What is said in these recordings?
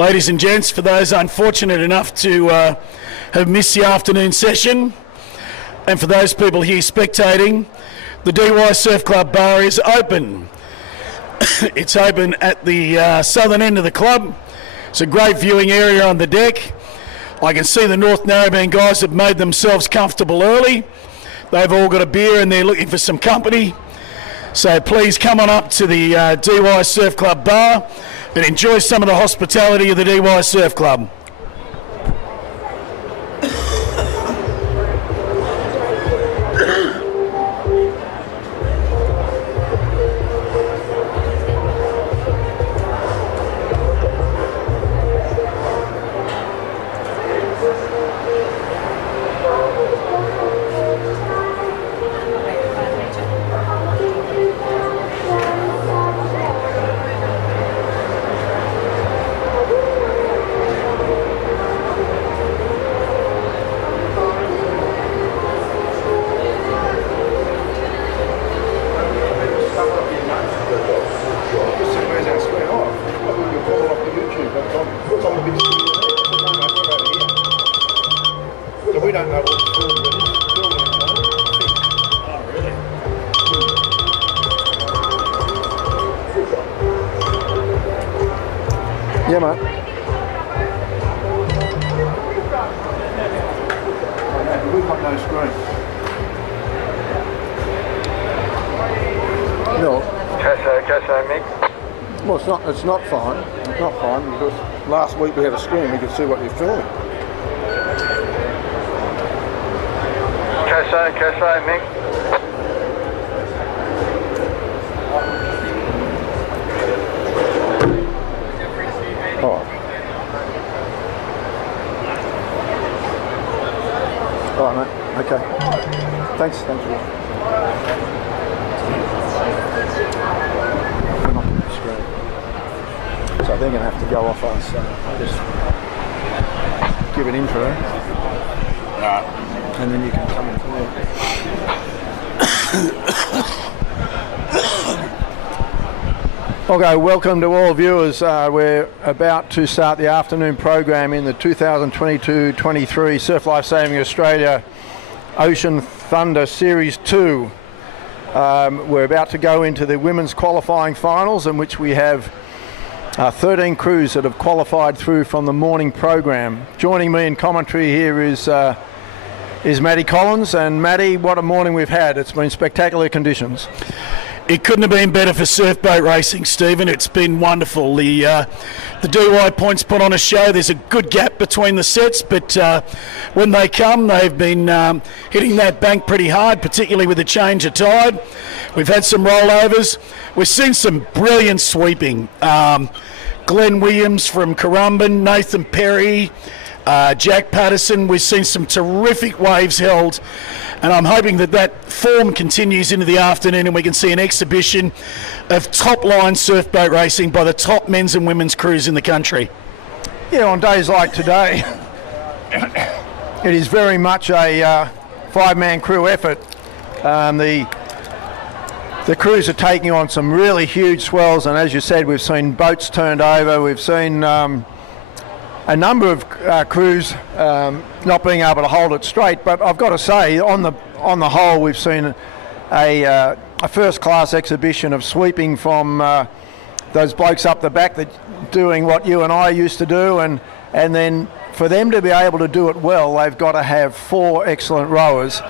Ladies and gents, for those unfortunate enough to have missed the afternoon session, and for those people here spectating, the DY Surf Club bar is open. It's open at the southern end of the club. It's a great viewing area on the deck. I can see the North Narrabeen guys have made themselves comfortable early. They've all got a beer and they're looking for some company. So please come on up to the DY Surf Club bar and enjoy some of the hospitality of the DY Surf Club. Yeah, mate. We've got no screen. No. Casso, Mick. Well, it's not fine. It's not fine because last week we had a screen. We could see what you're filming. Casso, Mick. All right, mate. Okay. Thanks. We're not on the screen. So they're going to have to go off us. I'll just give an intro. And then you can come in from there. Okay, welcome to all viewers. We're about to start the afternoon program in the 2022-23 Surf Life Saving Australia Ocean Thunder Series 2. We're about to go into the women's qualifying finals, in which we have 13 crews that have qualified through from the morning program. Joining me in commentary here is Matty Collins. And Matty, what a morning we've had. It's been spectacular conditions. It couldn't have been better for surf boat racing, Stephen. It's been wonderful. The DY points put on a show. There's a good gap between the sets, but when they come, they've been hitting that bank pretty hard, particularly with the change of tide. We've had some rollovers. We've seen some brilliant sweeping. Glenn Williams from Currumbin, Nathan Perry, Jack Patterson. We've seen some terrific waves held, and I'm hoping that form continues into the afternoon and we can see an exhibition of top-line surf boat racing by the top men's and women's crews in the country. Yeah, on days like today, it is very much a five-man crew effort. The crews are taking on some really huge swells, and as you said, we've seen boats turned over. We've seen a number of crews not being able to hold it straight, but I've got to say, on the whole, we've seen a first-class exhibition of sweeping from those blokes up the back that doing what you and I used to do, and then for them to be able to do it well, they've got to have four excellent rowers.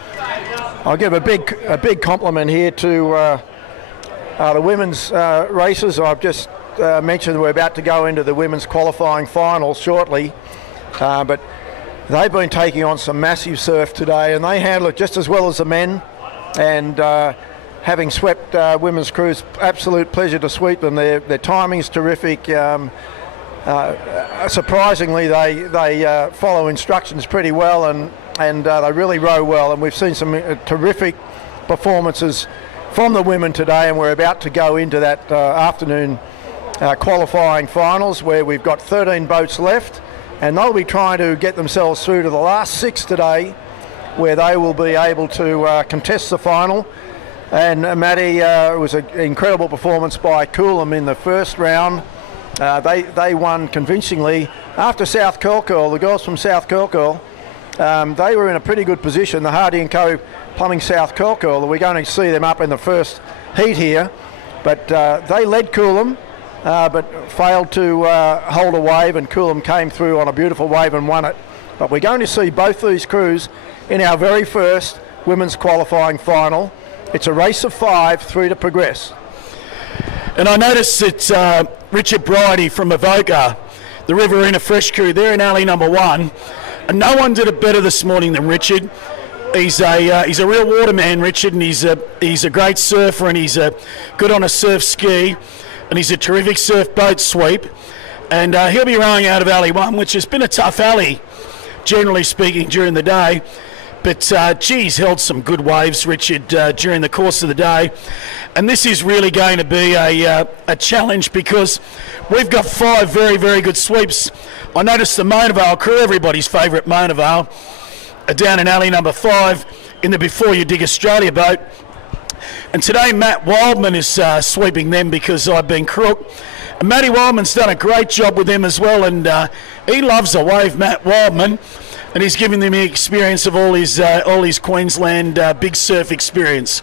I'll give a big compliment here to the women's racers. I've just mentioned we're about to go into the women's qualifying final shortly, but they've been taking on some massive surf today, and they handle it just as well as the men. And having swept women's crews, absolute pleasure to sweep them. Their timing's terrific. Surprisingly, they follow instructions pretty well, and they really row well. And we've seen some terrific performances from the women today, and we're about to go into that afternoon qualifying finals, where we've got 13 boats left, and they'll be trying to get themselves through to the last 6 today, where they will be able to contest the final. And Matty, it was an incredible performance by Coolum in the first round. They won convincingly. After South Curl, the girls from South Curl, they were in a pretty good position. The Hardy & Co. Plumbing South Curl, we're going to see them up in the first heat here. But they led Coolum, but failed to hold a wave, and Coolum came through on a beautiful wave and won it. But we're going to see both these crews in our very first women's qualifying final. It's a race of 5, 3 to progress. And I noticed that Richard Bridie from Avoca, the Riverina Fresh crew, they're in alley number 1. And no one did it better this morning than Richard. He's a real waterman, Richard, and he's a great surfer, and he's good on a surf ski, and he's a terrific surf boat sweep. And he'll be rowing out of alley 1, which has been a tough alley, generally speaking, during the day. But, he's held some good waves, Richard, during the course of the day. And this is really going to be a challenge, because we've got 5 very, very good sweeps. I noticed the Mona Vale crew, everybody's favourite Mona Vale, are down in alley number 5 in the Before You Dig Australia boat. And today Matt Wildman is sweeping them, because I've been crook. And Matty Wildman's done a great job with them as well, and he loves a wave, Matt Wildman. And he's giving them the experience of all his Queensland big surf experience.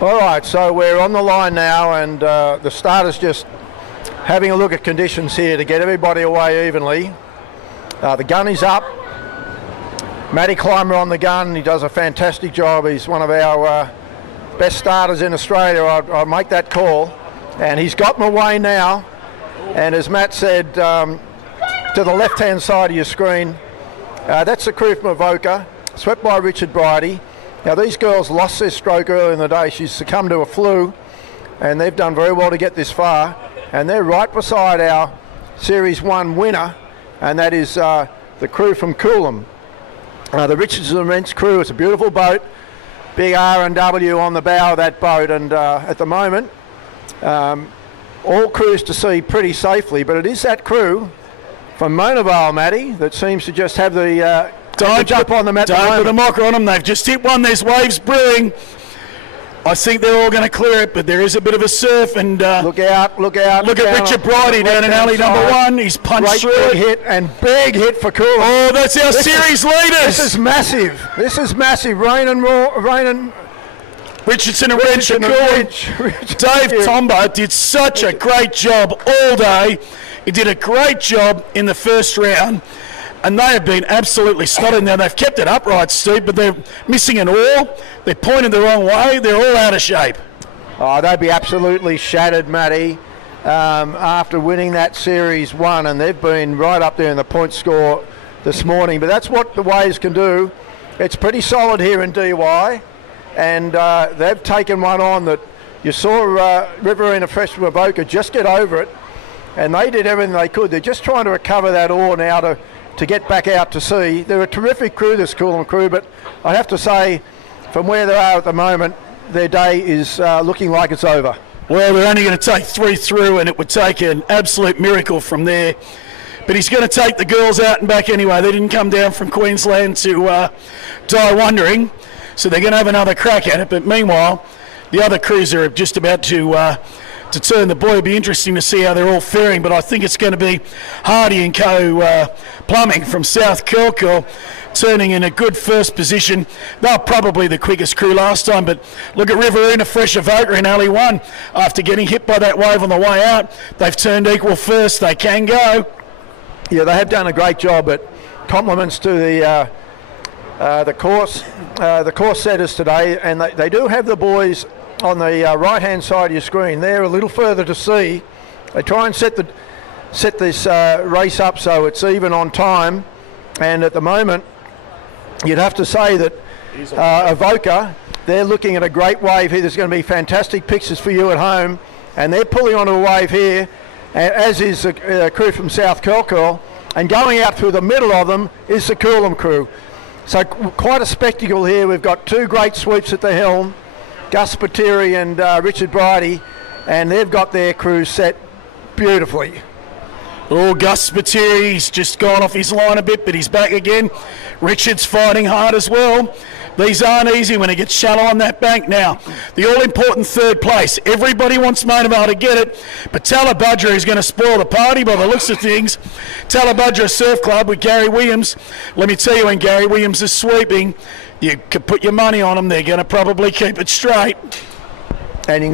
All right, so we're on the line now, and the starter's just having a look at conditions here to get everybody away evenly. The gun is up. Matty Clymer on the gun. He does a fantastic job. He's one of our best starters in Australia. I'll make that call. And he's got them away now. And as Matt said, to the left-hand side of your screen, that's the crew from Avoca, swept by Richard Bridie. Now, these girls lost their stroke earlier in the day. She's succumbed to a flu, and they've done very well to get this far. And they're right beside our Series 1 winner, and that is the crew from Coolum. The Richards and Rents crew. It's a beautiful boat, big R&W on the bow of that boat, and at the moment, all crews to sea pretty safely, but it is that crew from Mona Vale, Matty, that seems to just have the jump on them at the moment. Don't put a mocker on them. They've just hit one. There's waves brewing. I think they're all going to clear it, but there is a bit of a surf. And look out! Look at Richard Bridie down in alley number 1. He's punched through it. Hit and big hit for Coolum. Oh, that's our series leaders. This is massive. This is massive. Rain and Richardson and Wrench are cool. Dave Tombo did such a great job all day. He did a great job in the first round, and they have been absolutely slotted. Now, they've kept it upright, Steve, but they're missing an oar. They're pointed the wrong way. They're all out of shape. Oh, they'd be absolutely shattered, Matty, after winning that Series 1, and they've been right up there in the point score this morning. But that's what the waves can do. It's pretty solid here in DY. And they've taken one on that you saw Riverina Fresh from Avoca just get over it, and they did everything they could. They're just trying to recover that oar now to get back out to sea. They're a terrific crew, this Coolum crew, but I have to say, from where they are at the moment, their day is looking like it's over. Well, they're only going to take 3 through, and it would take an absolute miracle from there. But he's going to take the girls out and back anyway. They didn't come down from Queensland to die wondering. So they're going to have another crack at it. But meanwhile, the other crews are just about to turn the boy. It'll be interesting to see how they're all faring. But I think it's going to be Hardy & Co. Plumbing from South Curl turning in a good first position. They're probably the quickest crew last time. But look at Riverina Fresh Avoca in alley 1. After getting hit by that wave on the way out, they've turned equal first. They can go. Yeah, they have done a great job. But compliments to the course setters today, and they do have the boys on the right hand side of your screen. They're a little further to sea. They try and set this race up so it's even on time, and at the moment you'd have to say that Avoca, they're looking at a great wave here. There's going to be fantastic pictures for you at home, and they're pulling onto a wave here, as is the crew from South Curl, and going out through the middle of them is the Coolum crew. So quite a spectacle here. We've got 2 great sweeps at the helm, Gus Spiteri and Richard Bridie, and they've got their crew set beautifully. Oh, Gus Spiteri, he's just gone off his line a bit, but he's back again. Richard's fighting hard as well. These aren't easy when it gets shallow on that bank. Now, the all-important third place. Everybody wants Maynavale to get it, but Talabudra is going to spoil the party by the looks of things. Talabudra Surf Club with Gary Williams. Let me tell you, when Gary Williams is sweeping, you could put your money on them. They're going to probably keep it straight. And you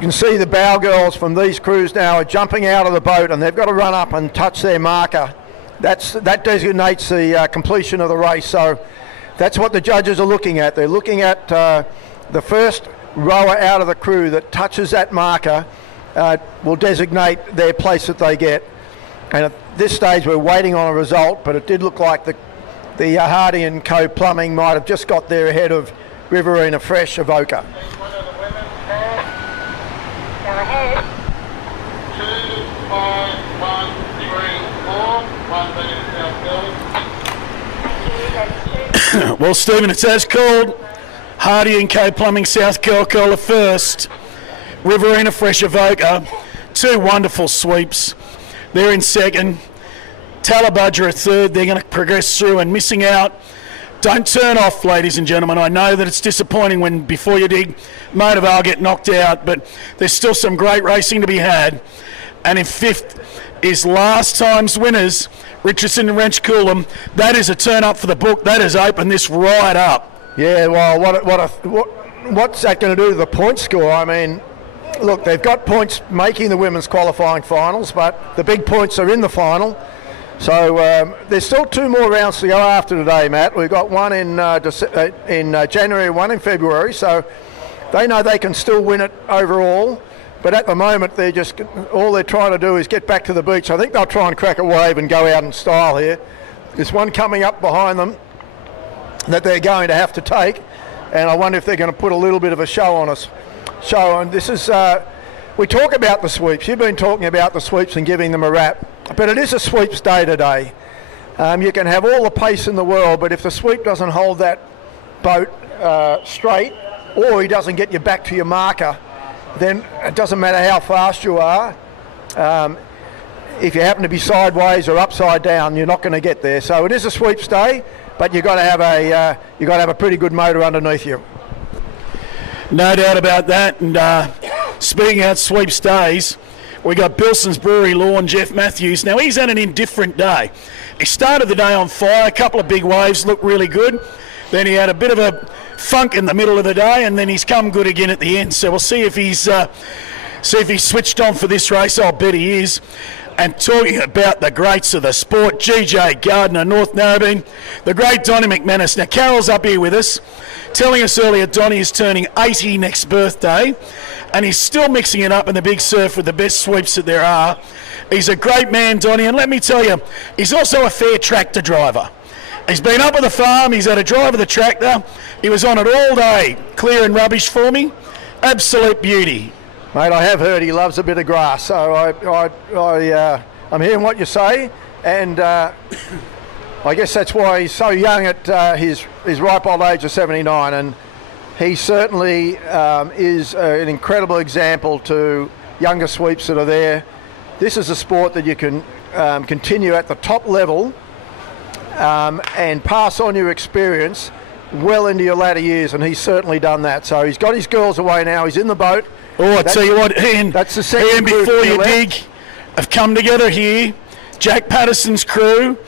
can see the bow girls from these crews now are jumping out of the boat, and they've got to run up and touch their marker. That designates the completion of the race. So that's what the judges are looking at. They're looking at the first rower out of the crew that touches that marker will designate their place that they get. And at this stage we're waiting on a result, but it did look like the Hardy and Co Plumbing might have just got there ahead of Riverina Fresh Avoca. Go ahead. 2, 5, 1, 3, 4, 1 minute South Curl. Well, Stephen, it's as called. Hardy and Co Plumbing South Curl first. Riverina Fresh Avoca. 2 wonderful sweeps. They're in second. Talabudra third. They're going to progress through, and missing out. Don't turn off, ladies and gentlemen. I know that it's disappointing when before you dig Maynavale get knocked out, but there's still some great racing to be had. And in fifth is last time's winners, Richardson and Wrench Coolum. That is a turn up for the book. That has opened this right up. Yeah, well, what's that going to do to the point score? I mean, look, they've got points making the women's qualifying finals, but the big points are in the final. So there's still 2 more rounds to go after today, Matt. We've got one in January, one in February, so they know they can still win it overall. But at the moment, all they're trying to do is get back to the beach. I think they'll try and crack a wave and go out in style here. There's one coming up behind them that they're going to have to take, and I wonder if they're going to put a little bit of a show on us. And this is, we talk about the sweeps. You've been talking about the sweeps and giving them a rap, but it is a sweeps day today. You can have all the pace in the world, but if the sweep doesn't hold that boat straight, or he doesn't get you back to your marker, then it doesn't matter how fast you are. If you happen to be sideways or upside down, you're not going to get there. So it is a sweeps day, but you've got to have a pretty good motor underneath you. No doubt about that. And speaking out sweeps days, we got Bilson's Brewery Lawn, Jeff Matthews. Now, he's had an indifferent day. He started the day on fire, a couple of big waves, looked really good. Then he had a bit of a funk in the middle of the day, and then he's come good again at the end. So we'll see if he's switched on for this race. I'll bet he is. And talking about the greats of the sport, GJ Gardner, North Narrabeen, the great Donnie McManus. Now, Carol's up here with us, telling us earlier Donnie is turning 80 next birthday, and he's still mixing it up in the big surf with the best sweeps that there are. He's a great man, Donnie, and let me tell you, he's also a fair tractor driver. He's been up at the farm, he's had a drive of the tractor, he was on it all day, clearing rubbish for me. Absolute beauty. Mate, I have heard he loves a bit of grass, so I'm hearing what you say, and I guess that's why he's so young at his ripe old age of 79, and he certainly is an incredible example to younger sweeps that are there. This is a sport that you can continue at the top level and pass on your experience well into your latter years, and he's certainly done that. So he's got his girls away now, he's in the boat. Oh, I tell you what, Ian, that's the second before you dig, have come together here. Jack Patterson's crew.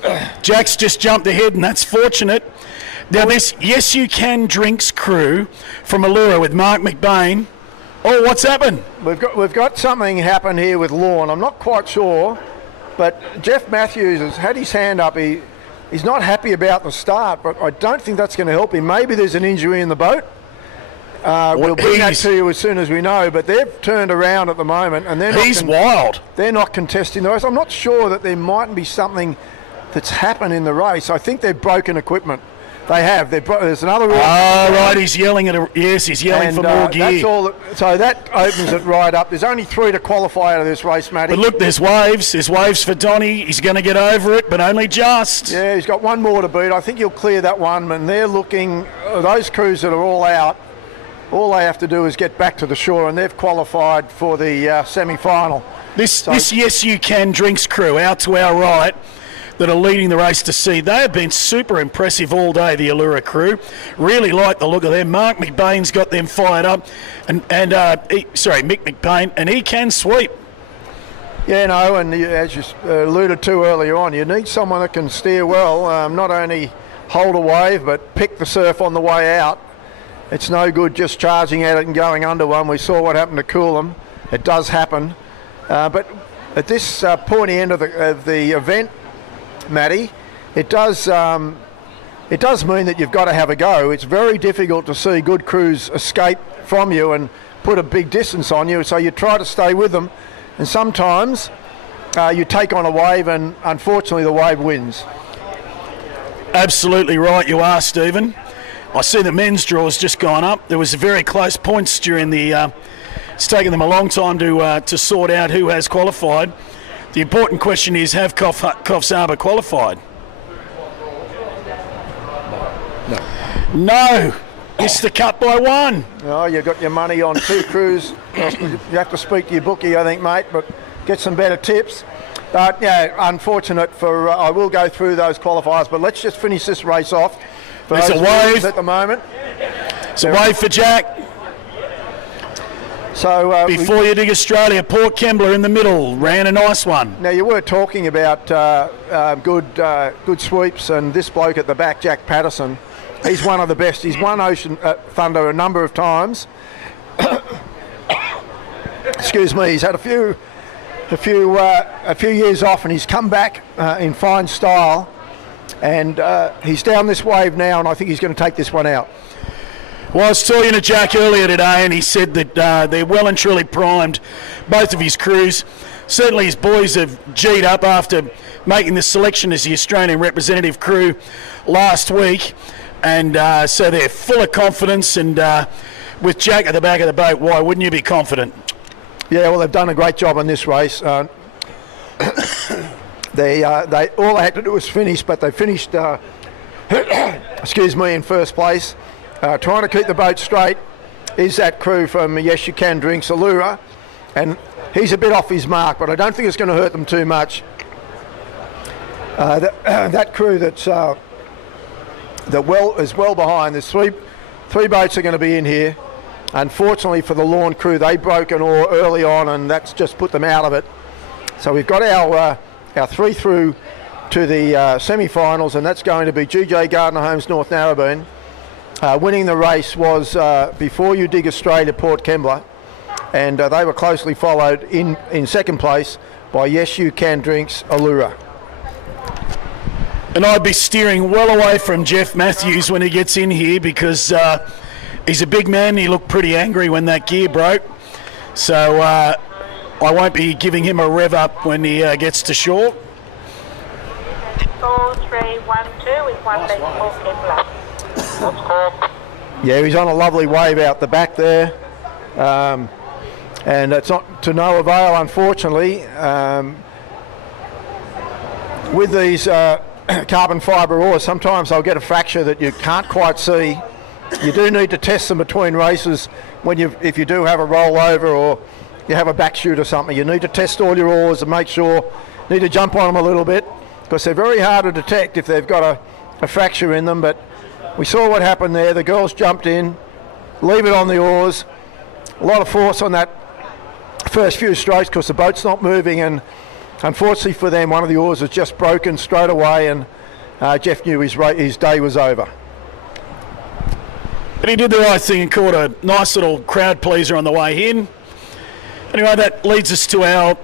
Jack's just jumped ahead, and that's fortunate. Now this Yes You Can Drinks crew from Allura with Mark McBain. Oh, what's happened? We've got something happen here with Lorne. I'm not quite sure, but Jeff Matthews has had his hand up. He's not happy about the start, but I don't think that's going to help him. Maybe there's an injury in the boat. We'll bring that to you as soon as we know, but they've turned around at the moment, and he's wild. They're not contesting the race. I'm not sure that there mightn't be something that's happened in the race. I think they've broken equipment. They have. There's another. Oh, right. He's yelling he's yelling for more gear. That's all. So that opens it right up. There's only 3 to qualify out of this race, Matty. But look, there's waves. There's waves for Donnie. He's going to get over it, but only just. Yeah, he's got one more to beat. I think he'll clear that one. And they're looking. Those crews that are all out. All they have to do is get back to the shore, and they've qualified for the semi-final. This Yes You Can Drinks crew out to our right. that are leading the race to sea. They have been super impressive all day, the Allura crew. Really like the look of them. Mark McBain's got them fired up, Mick McBain, and he can sweep. Yeah, no, and as you alluded to earlier on, you need someone that can steer well, not only hold a wave, but pick the surf on the way out. It's no good just charging at it and going under one. We saw what happened to Coolum. It does happen. But at this pointy end of the event, Matty, it does mean that you've got to have a go. It's very difficult to see good crews escape from you and put a big distance on you, so you try to stay with them. And sometimes you take on a wave, and unfortunately the wave wins. Absolutely right you are, Stephen. I see the men's draw has just gone up. There was very close points during the... it's taken them a long time to sort out who has qualified. The important question is, have Coffs Harbour qualified? No. Missed the cut by one. Oh, you got your money on two crews. You have to speak to your bookie, I think, mate, but get some better tips. But, yeah, unfortunate for... I will go through those qualifiers, but let's just finish this race off. There's a wave at the moment. It's a wave for Jack. So before you dig Australia, Port Kembla in the middle ran a nice one. Now you were talking about good sweeps, and this bloke at the back, Jack Patterson, he's one of the best. He's won Ocean Thunder a number of times. Excuse me. He's had a few years off, and he's come back in fine style. And he's down this wave now, and I think he's going to take this one out. Well, I was talking to Jack earlier today, and he said that they're well and truly primed, both of his crews. Certainly his boys have G'd up after making the selection as the Australian representative crew last week. And so they're full of confidence, and with Jack at the back of the boat, why wouldn't you be confident? Yeah, well, they've done a great job on this race. They all they had to do was finish, but they finished, excuse me, in first place. Trying to keep the boat straight is that crew from Yes You Can Drinks, Allura, and he's a bit off his mark, but I don't think it's going to hurt them too much. That crew that's is well behind. There's three boats are going to be in here. Unfortunately for the Lawn crew, they broke an oar early on, and that's just put them out of it. So we've got our three through to the semi-finals, and that's going to be GJ Gardner Homes, North Narrabeen. Winning the race was Before You Dig Australia, Port Kembla, and they were closely followed in second place by Yes You Can Drinks, Allura. And I'd be steering well away from Jeff Matthews when he gets in here, because he's a big man. He looked pretty angry when that gear broke. So I won't be giving him a rev up when he gets to shore. 4312 with 1 base Port Kembla. Yeah, he's on a lovely wave out the back there, and it's not to no avail, unfortunately. With these carbon fibre oars, sometimes they'll get a fracture that you can't quite see. You do need to test them between races if you do have a rollover or you have a back shoot or something. You need to test all your oars and make sure, need to jump on them a little bit, because they're very hard to detect if they've got a fracture in them. But we saw what happened there. The girls jumped in, leave it on the oars. A lot of force on that first few strokes because the boat's not moving, and unfortunately for them, one of the oars was just broken straight away, and Jeff knew his day was over. But he did the right thing and caught a nice little crowd pleaser on the way in. Anyway, that leads us to our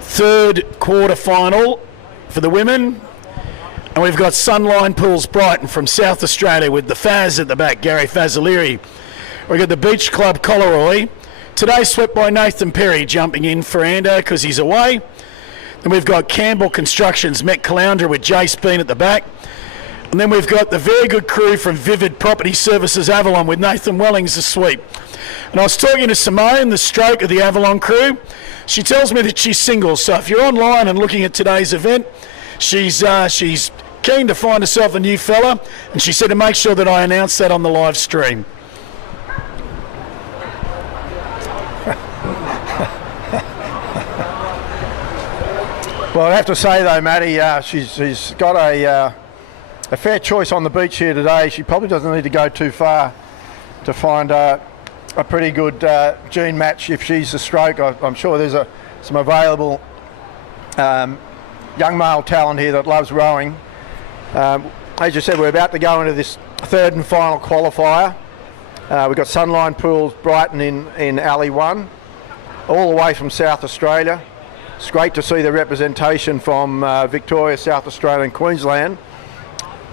third quarter final for the women. And we've got Sunline Pools Brighton from South Australia with the Faz at the back, Gary Fazzaleri. We've got the Beach Club Collaroy. Today swept by Nathan Perry, jumping in for Ando because he's away. Then we've got Campbell Constructions, Met Caloundra with Jace Bean at the back. And then we've got the very good crew from Vivid Property Services Avalon with Nathan Wellings the sweep. And I was talking to Simone, the stroke of the Avalon crew. She tells me that she's single, so if you're online and looking at today's event, she's keen to find herself a new fella, and she said to make sure that I announce that on the live stream. Well, I have to say though, Matty, she's got a fair choice on the beach here today. She probably doesn't need to go too far to find a pretty good gene match if she's a stroke. I'm sure there's some available young male talent here that loves rowing. As you said, we're about to go into this third and final qualifier. We've got Sunline Pools Brighton in Alley 1, all the way from South Australia. It's great to see the representation from Victoria, South Australia and Queensland,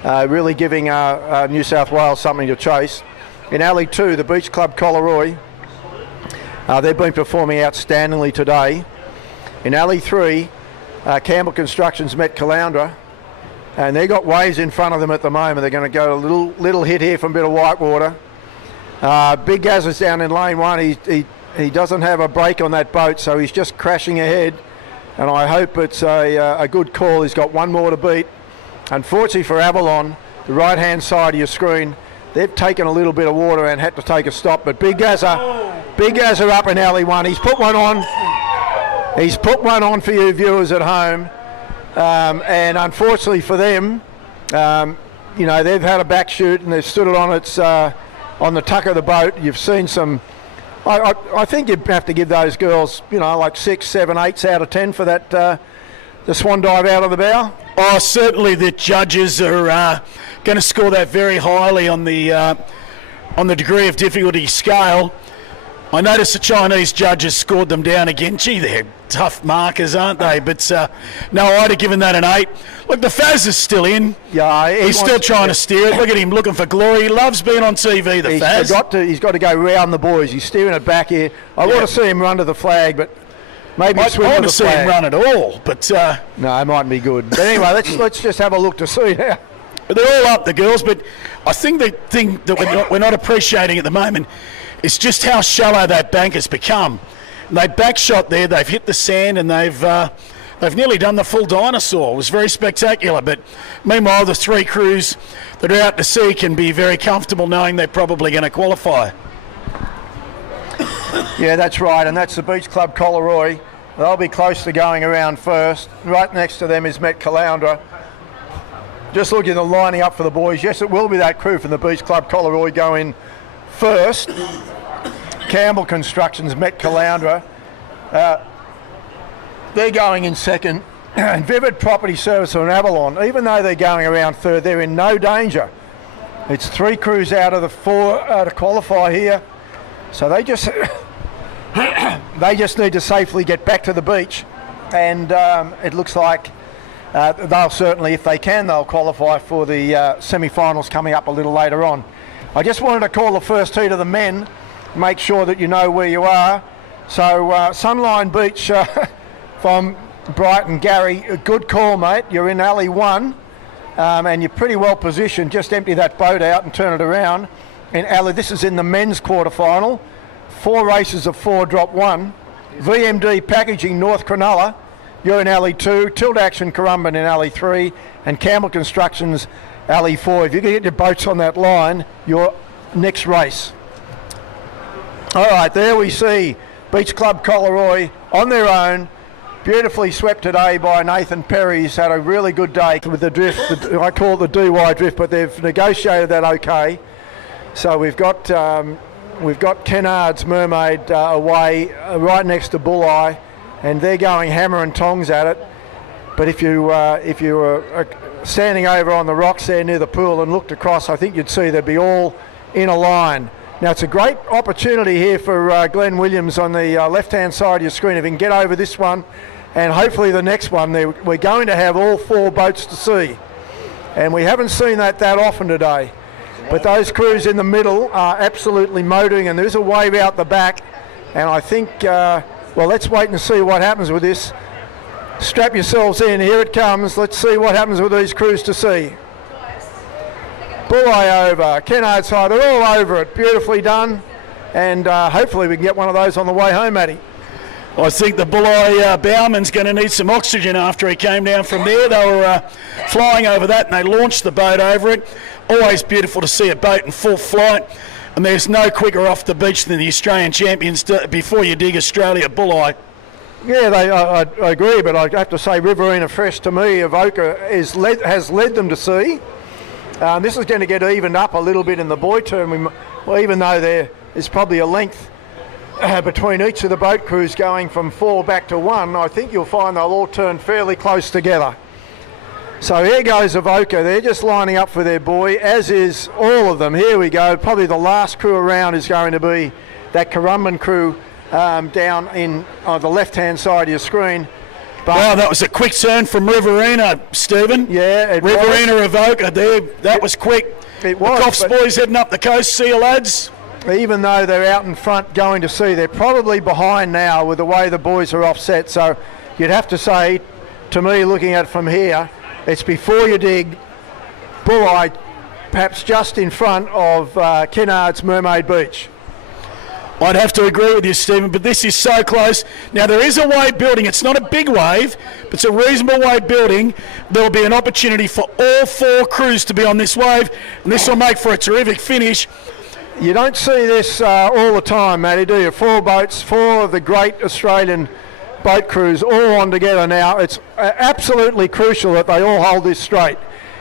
really giving New South Wales something to chase. In Alley 2, the Beach Club Collaroy, they've been performing outstandingly today. In Alley 3, Campbell Construction's met Caloundra, and they've got waves in front of them at the moment. They're going to go a little hit here from a bit of whitewater. Big Gaz is down in lane 1. He doesn't have a break on that boat, so he's just crashing ahead. And I hope it's a good call. He's got one more to beat. Unfortunately for Avalon, the right-hand side of your screen, they've taken a little bit of water and had to take a stop. But Big Gaz are up in Alley 1. He's put one on. He's put one on for you viewers at home. And unfortunately for them, they've had a back shoot and they've stood it on its on the tuck of the boat. You've seen some. I think you'd have to give those girls, like 6, 7, 8s out of 10 for that the swan dive out of the bow. Oh, certainly the judges are going to score that very highly on the degree of difficulty scale. I noticed the Chinese judges scored them down again. Gee, they're tough markers, aren't they? But no, I'd have given that an 8. Look, the Faz is still in. Yeah, he's still trying to steer it. Look at him looking for glory. He loves being on TV, the Faz. He's got to go round the boys. He's steering it back here. I want to see him run to the flag, but maybe swim I to want the to see flag. him run at all, but no, it mightn't be good. But anyway, let's just have a look to see now. They're all up, the girls, but I think the thing that we're not appreciating at the moment is just how shallow that bank has become. And they backshot there, they've hit the sand, and they've nearly done the full dinosaur. It was very spectacular, but meanwhile the 3 crews that are out to sea can be very comfortable knowing they're probably going to qualify. Yeah, that's right, and that's the Beach Club Collaroy. They'll be close to going around first. Right next to them is Met Caloundra. Just looking at the lining up for the boys. Yes, it will be that crew from the Beach Club Collaroy going first. Campbell Construction's Met Caloundra. They're going in second. And Vivid Property Service and Avalon, even though they're going around third, they're in no danger. It's 3 crews out of the 4 to qualify here. So they just need to safely get back to the beach. And it looks like they'll certainly, if they can, they'll qualify for the semi-finals coming up a little later on. I just wanted to call the first heat of the men, make sure that you know where you are. So Sunline Beach from Brighton, Gary, a good call, mate. You're in Alley 1 and you're pretty well positioned. Just empty that boat out and turn it around. In Alley, this is in the men's quarterfinal. 4 races of 4, drop 1. VMD Packaging, North Cronulla. You're in Alley 2. Tilt Action Currumbin in Alley 3. And Campbell Construction's Alley 4. If you can get your boats on that line, your next race. All right, there we see Beach Club Collaroy on their own. Beautifully swept today by Nathan Perry. He's had a really good day with the drift. I call it the DY drift, but they've negotiated that okay. So we've got Kennard's Mermaid away right next to Bulleye, and they're going hammer and tongs at it. But if you were standing over on the rocks there near the pool and looked across, I think you'd see they'd be all in a line. Now it's a great opportunity here for Glenn Williams on the left-hand side of your screen. If you can get over this one and hopefully the next one, we're going to have all 4 boats to see. And we haven't seen that often today. But those crews in the middle are absolutely motoring, and there's a wave out the back. And I think, well, let's wait and see what happens with this. Strap yourselves in, here it comes. Let's see what happens with these crews to sea. Bulleye over, Kennard side, they're all over it. Beautifully done. And hopefully we can get one of those on the way home, Matty. I think the Bulleye bowman's going to need some oxygen after he came down from there. They were flying over that and they launched the boat over it. Always beautiful to see a boat in full flight. And there's no quicker off the beach than the Australian champions before you dig Australia Bulleye. Yeah, I agree, but I have to say Riverina Fresh to me, Avoca has led them to sea. This is going to get evened up a little bit in the boy term, even though there is probably a length between each of the boat crews going from 4 back to 1. I think you'll find they'll all turn fairly close together. So here goes Avoca. They're just lining up for their buoy, as is all of them. Here we go. Probably the last crew around is going to be that Currumbin crew down in on the left-hand side of your screen. But wow, that was a quick turn from Riverina, Stephen. Yeah, it Riverina was. Avoca there. That was quick. It was. The Coffs boys heading up the coast. See you, lads. Even though they're out in front going to sea, they're probably behind now with the way the boys are offset. So you'd have to say, to me, looking at it from here, it's before you dig, Bulleye perhaps just in front of Kennard's Mermaid Beach. I'd have to agree with you, Stephen, but this is so close. Now, there is a wave building. It's not a big wave, but it's a reasonable wave building. There will be an opportunity for all 4 crews to be on this wave, and this will make for a terrific finish. You don't see this all the time, Matty, do you? 4 boats, 4 of the great Australian boat crews all on together now. It's absolutely crucial that they all hold this straight.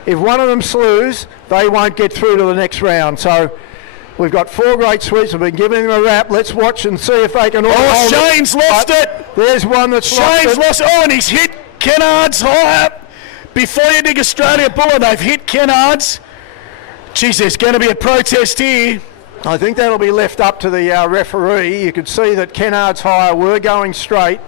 If one of them slews, they won't get through to the next round. So we've got 4 great sweeps. We've been giving them a wrap. Let's watch and see if they can all hold Shane's lost it. There's one that's Shane's lost it. Oh, and he's hit Kennard's higher. Before you dig Australia Buller, they've hit Kennard's. Geez, there's going to be a protest here. I think that'll be left up to the referee. You could see that Kennard's hire were going straight,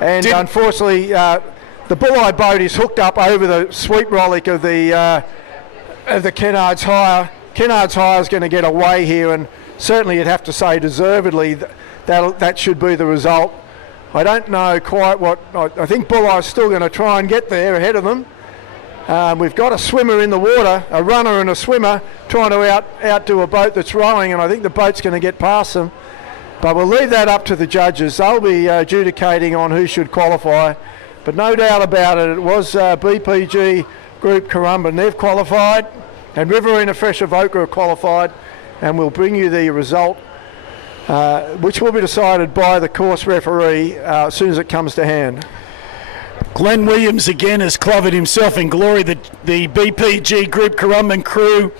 and unfortunately the Bulleye boat is hooked up over the sweep rollick of the Kennard's hire. Kennard's hire is going to get away here, and certainly you'd have to say deservedly that should be the result. I don't know quite what. I think Bulleye's still going to try and get there ahead of them. We've got a swimmer in the water, a runner and a swimmer, trying to outdo a boat that's rowing, and I think the boat's going to get past them. But we'll leave that up to the judges. They'll be adjudicating on who should qualify. But no doubt about it, it was BPG Group Currumbin. They've qualified, and Riverina Fresh Avoca have qualified, and we'll bring you the result, which will be decided by the course referee as soon as it comes to hand. Glenn Williams again has clobbered himself in glory. The BPG Group Currumbin crew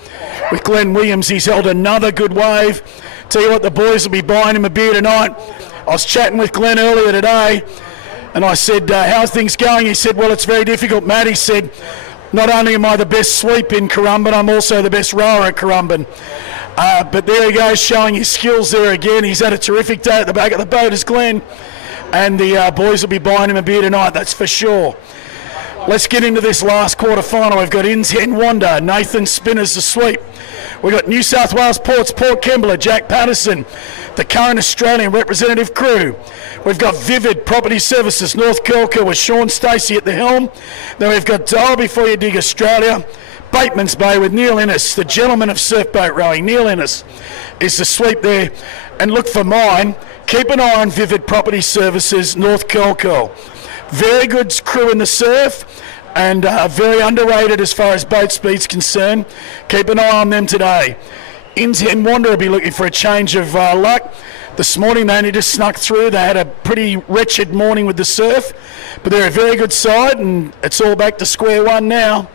with Glenn Williams. He's held another good wave. Tell you what, the boys will be buying him a beer tonight. I was chatting with Glenn earlier today, and I said, how's things going? He said, well, it's very difficult, Matt. He said, not only am I the best sweep in Currumbin, I'm also the best rower at Currumbin. But there he goes, showing his skills there again. He's had a terrific day at the back of the boat, as Glenn. And the boys will be buying him a beer tonight, that's for sure. Let's get into this last quarter final. We've got Inns Hen Wanda, Nathan Spinners the sweep. We've got New South Wales Ports, Port Kembla, Jack Patterson, the current Australian representative crew. We've got Vivid Property Services, North Kelka with Sean Stacey at the helm. Then we've got Dial Before You Dig Australia, Bateman's Bay with Neil Innes, the gentleman of surf boat rowing. Neil Innes is the sweep there. And look for mine. Keep an eye on Vivid Property Services, North Kelko. Very good crew in the surf, and very underrated as far as boat speed's concerned. Keep an eye on them today. Inns Hen Wanda will be looking for a change of luck. This morning they only just snuck through. They had a pretty wretched morning with the surf, but they're a very good side, and it's all back to square one now.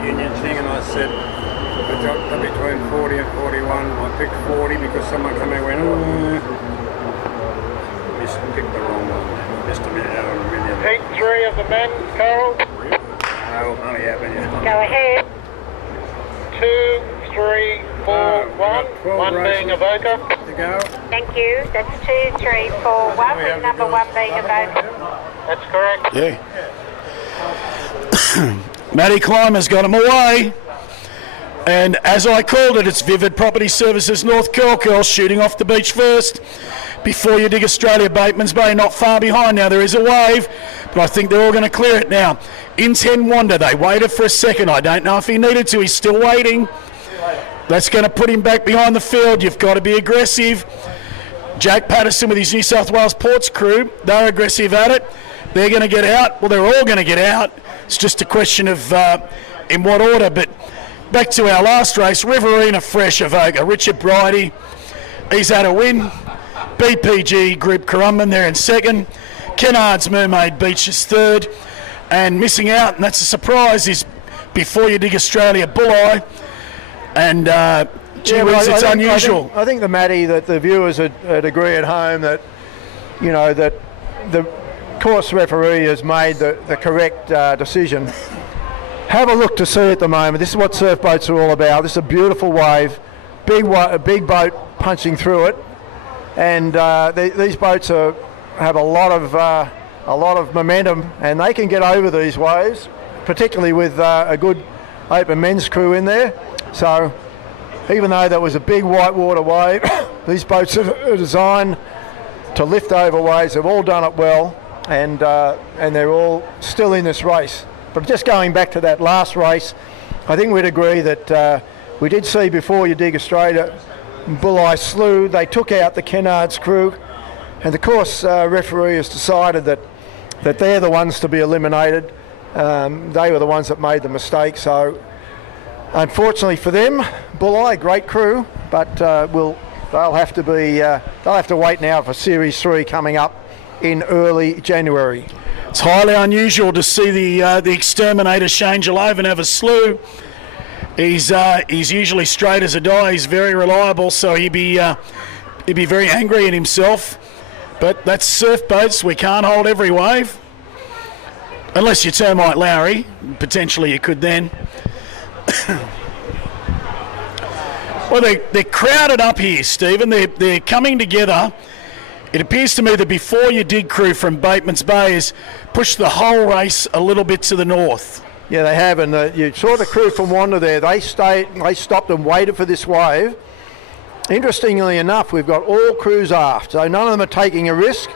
Union thing, and I said the job between 40 and 41. I picked 40 because someone came in and went, picked the wrong one. Just a minute out of a million. Heat 3 of the men, Carol. No, only happened. Go ahead. 2, 3, 4, 1. 1 being Avoca. To go. Thank you. That's 2, 3, 4, 1, with number 1 being Avoca. That's correct. Yeah. Matty Clymer's got him away. And as I called it, it's Vivid Property Services North Kelkel shooting off the beach first. Before You Dig Australia, Bateman's Bay not far behind now. There is a wave, but I think they're all going to clear it now. Inns Hen Wanda, they waited for a second. I don't know if he needed to. He's still waiting. That's going to put him back behind the field. You've got to be aggressive. Jack Patterson with his New South Wales Ports crew, they're aggressive at it. They're going to get out. Well, they're all going to get out. It's just a question of in what order. But back to our last race, Riverina Fresh Avoca. Richard Bridie, he's had a win. BPG Group Currumbin, they're in second. Kennard's Mermaid Beach is third. And missing out, and that's a surprise, is Before You Dig Australia Bulleye. And gee whiz, it's unusual. I think the Matty, that the viewers would agree at home that, you know, that the course referee has made the correct decision. Have a look to see at the moment. This is what surf boats are all about. This is a beautiful wave, a big boat punching through it, and these boats have a lot of momentum, and they can get over these waves, particularly with a good open men's crew in there. So even though that was a big whitewater wave, these boats are designed to lift over waves. They've all done it well, and they're all still in this race. But just going back to that last race, I think we'd agree that we did see Before You Dig Australia Bulleye slew. They took out the Kennard's crew, and the course referee has decided that they're the ones to be eliminated. They were the ones that made the mistake. So unfortunately for them, Bulleye, great crew, but they'll have to wait now for Series 3 coming up in early January. It's highly unusual to see the exterminator Shane Jalovan have a slew. He's usually straight as a die. He's very reliable, so he'd be very angry at himself. But that's surf boats. We can't hold every wave, unless you're Termite Lowry. Potentially, you could then. Well, they're crowded up here, Stephen. They're coming together. It appears to me that Before You Dig crew from Bateman's Bay has pushed the whole race a little bit to the north. Yeah, they have, and you saw the crew from Wanda there. They stopped and waited for this wave. Interestingly enough, we've got all crews aft, so none of them are taking a risk.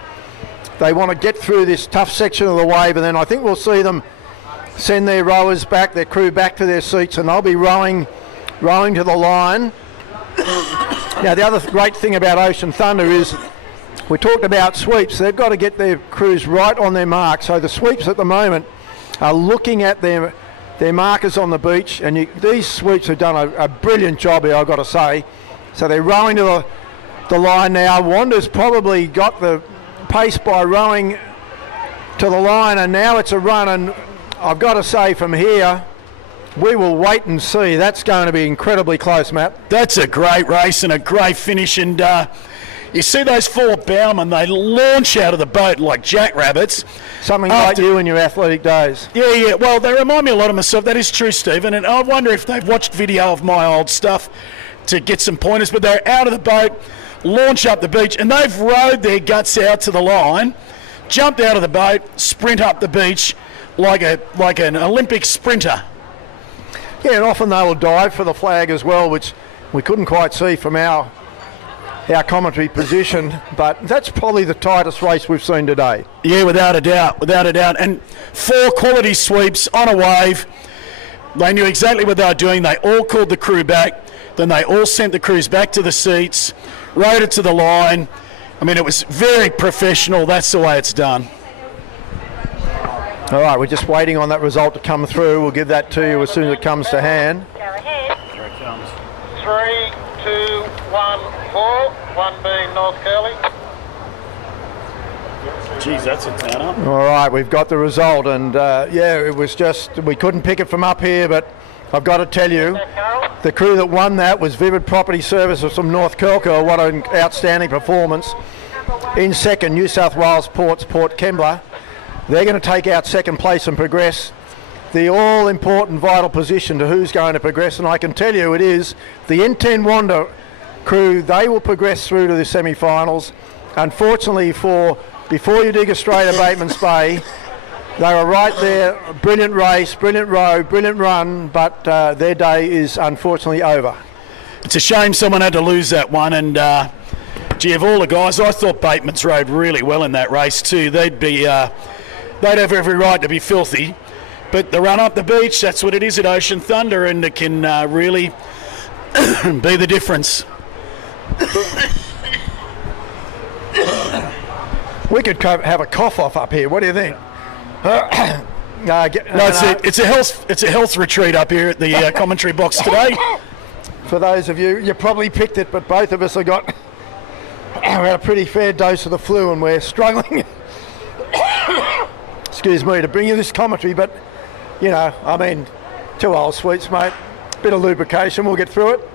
They want to get through this tough section of the wave, and then I think we'll see them send their rowers back, their crew back to their seats, and they'll be rowing to the line. Now, the other great thing about Ocean Thunder is we talked about sweeps. They've got to get their crews right on their mark. So the sweeps at the moment are looking at their markers on the beach, and these sweeps have done a brilliant job here, I've got to say. So they're rowing to the line now. Wanda's probably got the pace by rowing to the line, and now it's a run. And I've got to say, from here, we will wait and see. That's going to be incredibly close, Matt. That's a great race and a great finish, and you see those four bowmen, they launch out of the boat like jackrabbits. Something like you in your athletic days. Yeah. Well, they remind me a lot of myself. That is true, Stephen. And I wonder if they've watched video of my old stuff to get some pointers. But they're out of the boat, launch up the beach, and they've rowed their guts out to the line, jumped out of the boat, sprint up the beach like an Olympic sprinter. Yeah, and often they will dive for the flag as well, which we couldn't quite see from our commentary position, but that's probably the tightest race we've seen today. Yeah, without a doubt. And 4 quality sweeps on a wave. They knew exactly what they were doing. They all called the crew back. Then they all sent the crews back to the seats, rowed it to the line. I mean, it was very professional. That's the way it's done. All right, we're just waiting on that result to come through. We'll give that to you as soon as it comes to hand. Go ahead. Here it comes. 3, 2, 1, 4. 1 being North Curly. Geez, that's a turn up. All right, we've got the result, and it was just, we couldn't pick it from up here, but I've got to tell you, the crew that won that was Vivid Property Services from North Kelko. What an outstanding performance. In second, New South Wales Ports, Port Kembla. They're going to take out second place and progress the all-important vital position to who's going to progress, and I can tell you it is the N10 Wanda crew. They will progress through to the semi-finals. Unfortunately for Before You Dig Australia Bateman's Bay, they were right there. Brilliant race, brilliant row, brilliant run, but their day is unfortunately over. It's a shame someone had to lose that one, and gee, of all the guys, I thought Bateman's rode really well in that race too. They'd have every right to be filthy, but the run up the beach, that's what it is at Ocean Thunder, and it can really be the difference. We could have a cough off up here. What do you think? It's a health retreat up here at the commentary box today. For those of you probably picked it, but both of us have got we had a pretty fair dose of the flu, and we're struggling. Excuse me, to bring you this commentary, but you know, I mean, 2 old sweets, mate. Bit of lubrication, we'll get through it.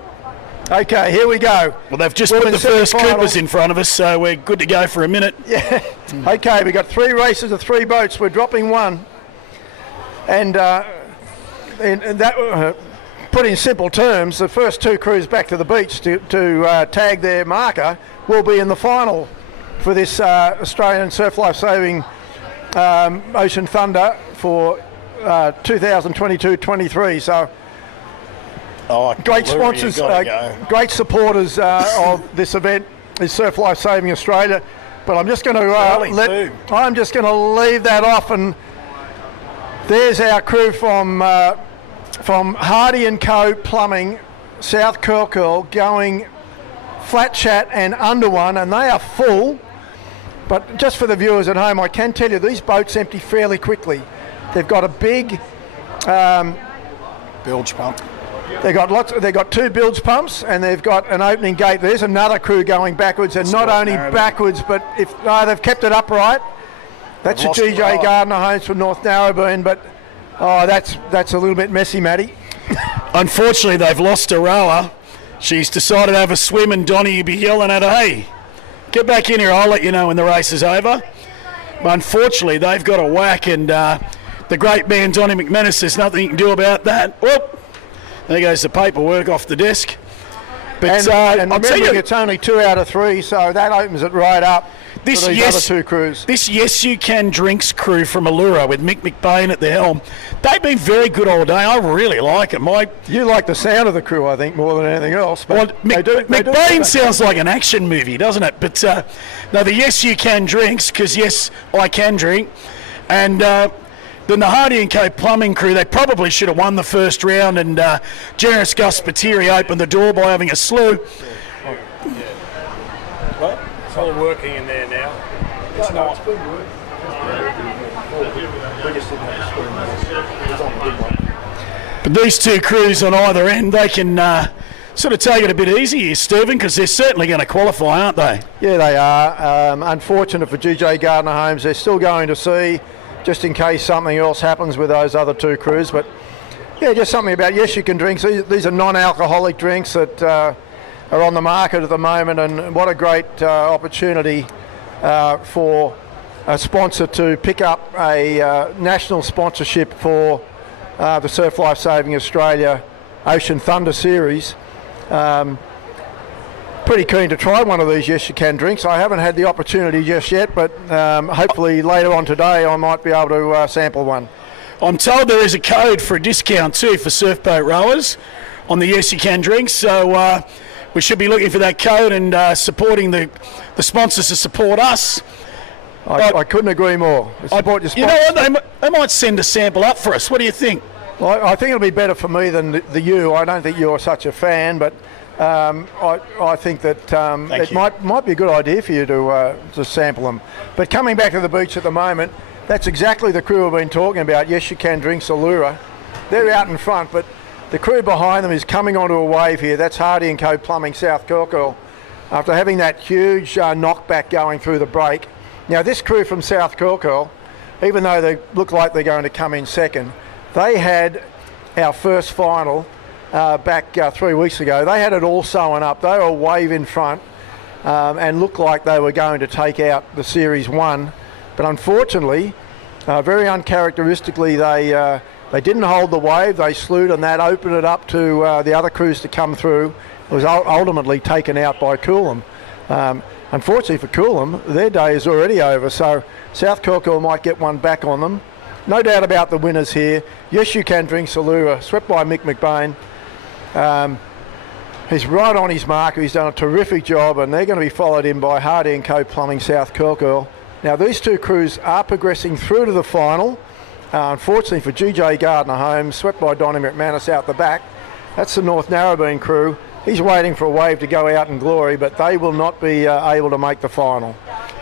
Okay, here we go. Well, they've just put the first Coopers in front of us, so we're good to go for a minute. Yeah. Okay, we've got 3 races of 3 boats. We're dropping one. And that, put in simple terms, the first 2 crews back to the beach to tag their marker will be in the final for this Australian Surf Life Saving Ocean Thunder for 2022-23. So great sponsors, great supporters of this event is Surf Life Saving Australia. But I'm just going to leave that off, and there's our crew from Hardy and Co. Plumbing, South Curl going flat chat and under one, and they are full. But just for the viewers at home, I can tell you these boats empty fairly quickly. They've got a big bilge pump. They've got 2 bilge pumps, and they've got an opening gate. There's another crew going backwards, and not only backwards, but they've kept it upright. That's a GJ Gardner Homes from North Narrabeen, but that's a little bit messy, Matty. Unfortunately, they've lost a rower. She's decided to have a swim, and Donnie, you'll be yelling at her, hey, get back in here, I'll let you know when the race is over. But unfortunately, they've got a whack, and the great man, Donnie McManus, there's nothing you can do about that. Whoop! There goes the paperwork off the desk. But and I'll tell you, it's only 2 out of 3, so that opens it right up for these other 2 crews. This Yes You Can Drinks crew from Allura with Mick McBain at the helm, they've been very good all day. I really like them. You like the sound of the crew, I think, more than anything else. But McBain sounds like an action movie, doesn't it? But no, the Yes You Can Drinks, because yes, I can drink. And then the Hardy & Co. Plumbing crew, they probably should have won the first round, and generous Gus Patiri opened the door by having a slew. What? It's all working in there now. It's not. It's been good. But these 2 crews on either end, they can sort of take it a bit easy here, Stephen, because they're certainly going to qualify, aren't they? Yeah, they are. Unfortunate for GJ Gardner Homes, they're still going to sea, just in case something else happens with those other 2 crews. But yeah, just something about Yes You Can Drinks. These are non-alcoholic drinks that are on the market at the moment, and what a great opportunity for a sponsor to pick up a national sponsorship for the Surf Life Saving Australia Ocean Thunder Series. Pretty keen to try one of these Yes You Can drinks. I haven't had the opportunity just yet, but hopefully later on today I might be able to sample one. I'm told there is a code for a discount too for surfboat rowers on the Yes You Can drinks, so we should be looking for that code and supporting the sponsors to support us. I couldn't agree more. Support your sponsors. You know what, they might send a sample up for us. What do you think? Well, I think it'll be better for me than you. I don't think you're such a fan, but I think that it might be a good idea for you to sample them. But coming back to the beach at the moment, that's exactly the crew we've been talking about. Yes You Can Drinks Allura. They're out in front, but the crew behind them is coming onto a wave here. That's Hardy & Co. Plumbing, South Curl. After having that huge knockback going through the break. Now this crew from South Curl, even though they look like they're going to come in second, they had our first final back 3 weeks ago. They had it all sewn up. They were a wave in front and looked like they were going to take out the Series 1. But unfortunately, very uncharacteristically, they didn't hold the wave. They slewed, and that opened it up to the other crews to come through. It was ultimately taken out by Coolum. Unfortunately for Coolum, their day is already over, so South Curl might get one back on them. No doubt about the winners here. Yes You Can Drink Allura, swept by Mick McBain. He's right on his marker. He's done a terrific job, and they're going to be followed in by Hardy & Co. Plumbing, South Curl. Now these 2 crews are progressing through to the final. Unfortunately for GJ Gardner Homes, swept by Donnie McManus out the back. That's the North Narrabeen crew. He's waiting for a wave to go out in glory, but they will not be able to make the final.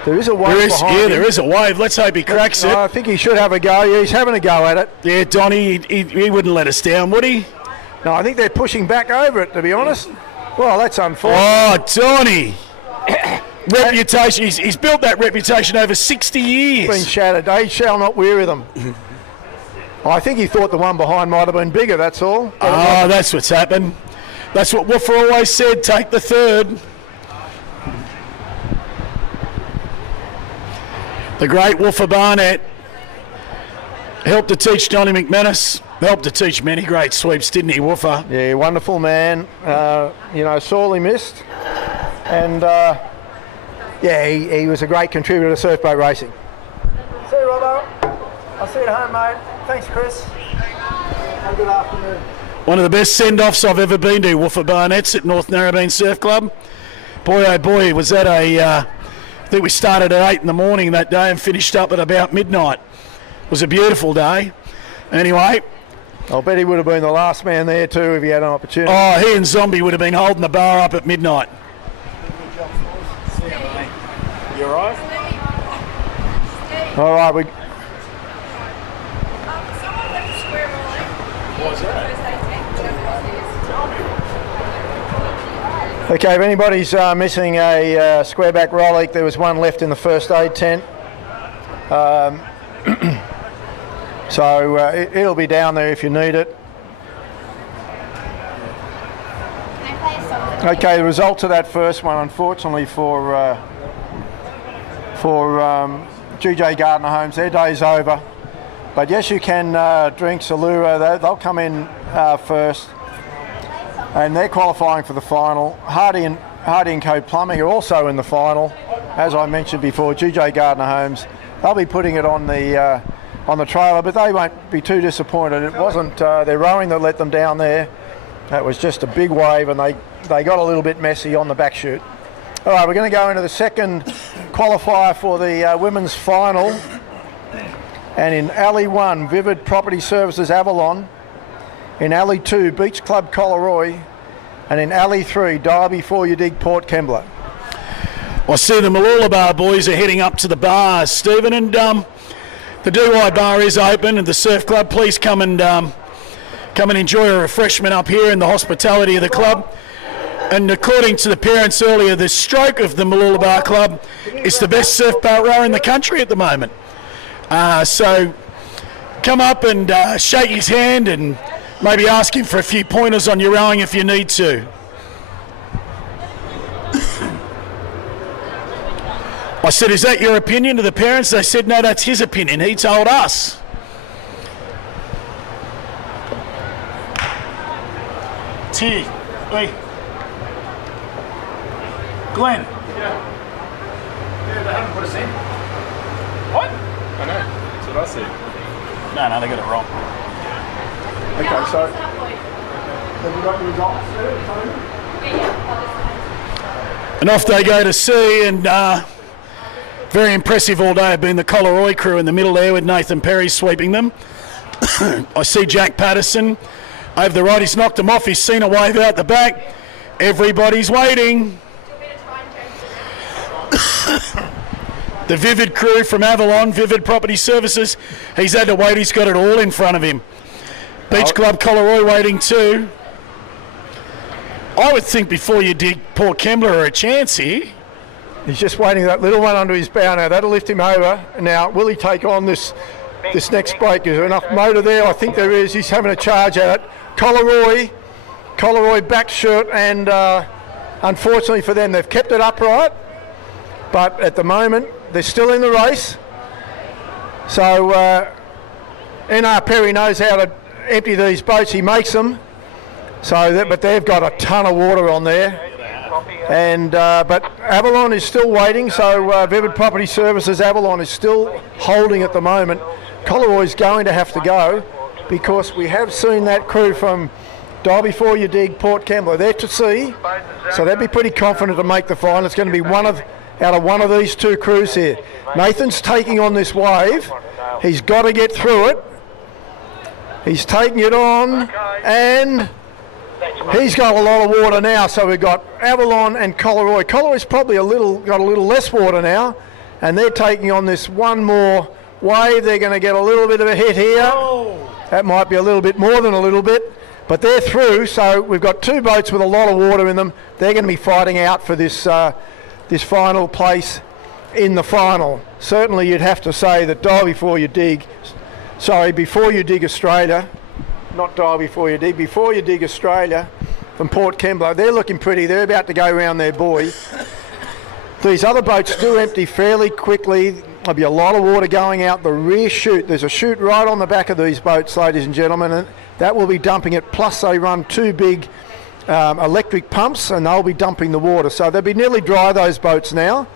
There is a wave behind him. There is a wave. Let's hope he cracks it. I think he should have a go. Yeah, he's having a go at it. Yeah, Donnie, he wouldn't let us down, would he? No, I think they're pushing back over it, to be honest. Well, that's unfortunate. Oh, Donnie. Reputation. He's built that reputation over 60 years. Been shattered. They shall not weary them. I think he thought the one behind might have been bigger, that's all. Oh, that's what's happened. That's what Woofer always said, take the third. The great Woofer Barnett helped to teach Donnie McManus, helped to teach many great sweeps, didn't he, Woofer? Yeah, wonderful man. Sorely missed. And, he was a great contributor to surf boat racing. See you, Robbo. I'll see you at home, mate. Thanks, Chris. Have a good afternoon. One of the best send-offs I've ever been to, Woofer Barnett's at North Narrabeen Surf Club. Boy, oh boy, was that I think we started at 8 in the morning that day and finished up at about midnight. It was a beautiful day. Anyway. I'll bet he would have been the last man there too if he had an opportunity. Oh, he and Zombie would have been holding the bar up at midnight. You all right? All right, Okay, if anybody's missing a square back rollick, there was one left in the first aid tent. It'll be down there if you need it. Okay, the result of that first one, unfortunately for GJ Gardner Homes, their day's over. But yes, you can drink Salura. They'll come in first. And they're qualifying for the final. Hardy and Co Plumbing are also in the final. As I mentioned before, GJ Gardner Homes, they'll be putting it on the trailer, but they won't be too disappointed. It wasn't their rowing that let them down there. That was just a big wave, and they got a little bit messy on the back chute. All right, we're going to go into the second qualifier for the women's final. And in Alley 1, Vivid Property Services Avalon. In Alley 2, Beach Club Collaroy, and in Alley 3, Dial Before You Dig Port Kembla. I see the Mooloolaba boys are heading up to the bars, Stephen, and the DEE bar is open, and the surf club, please come and enjoy a refreshment up here in the hospitality of the club. And according to the parents earlier, the stroke of the Mooloolaba club is the best surf boat rower in the country at the moment. So come up and shake his hand and maybe ask him for a few pointers on your rowing if you need to. I said, is that your opinion to the parents? They said, no, that's his opinion. He told us. T. Lee. Glenn. Yeah, they haven't put us in. What? I know. That's what I said. No, they got it wrong. Okay, so have you got the results there? And off they go to sea, and very impressive all day have been the Collaroy crew in the middle there with Nathan Perry sweeping them. I see Jack Patterson over the right. He's knocked them off. He's seen a wave out the back. Everybody's waiting. The Vivid crew from Avalon, Vivid Property Services. He's had to wait. He's got it all in front of him. Beach Club Collaroy waiting too. I would think before you dig Port Kembla a chance here. He's just waiting that little one under his bow now. That'll lift him over. Now, will he take on this next break? Is there enough motor there? I think there is. He's having a charge at it. Collaroy back shirt, and unfortunately for them, they've kept it upright. But at the moment, they're still in the race. So N.R. Perry knows how to empty these boats. He makes them. But they've got a ton of water on there. And but Avalon is still waiting, so Vivid Property Services Avalon is still holding at the moment. Collaroy's going to have to go because we have seen that crew from Dial Before You Dig Port Kembla. They're to sea, so they'd be pretty confident to make the final. It's going to be out of one of these two crews here. Nathan's taking on this wave. He's got to get through it. He's taking it on, and He's got a lot of water now, so we've got Avalon and Coleroy. Coleroy's probably got a little less water now, and they're taking on this one more wave. They're going to get a little bit of a hit here. That might be a little bit more than a little bit, but they're through. So we've got two boats with a lot of water in them. They're going to be fighting out for this this final place in the final. Certainly, you'd have to say that before you dig Australia. Not before you dig Australia from Port Kembla. They're looking pretty. They're about to go round their buoy. These other boats do empty fairly quickly. There'll be a lot of water going out the rear chute. There's a chute right on the back of these boats, ladies and gentlemen, and that will be dumping it. Plus they run two big electric pumps, and they'll be dumping the water. So they'll be nearly dry, those boats now.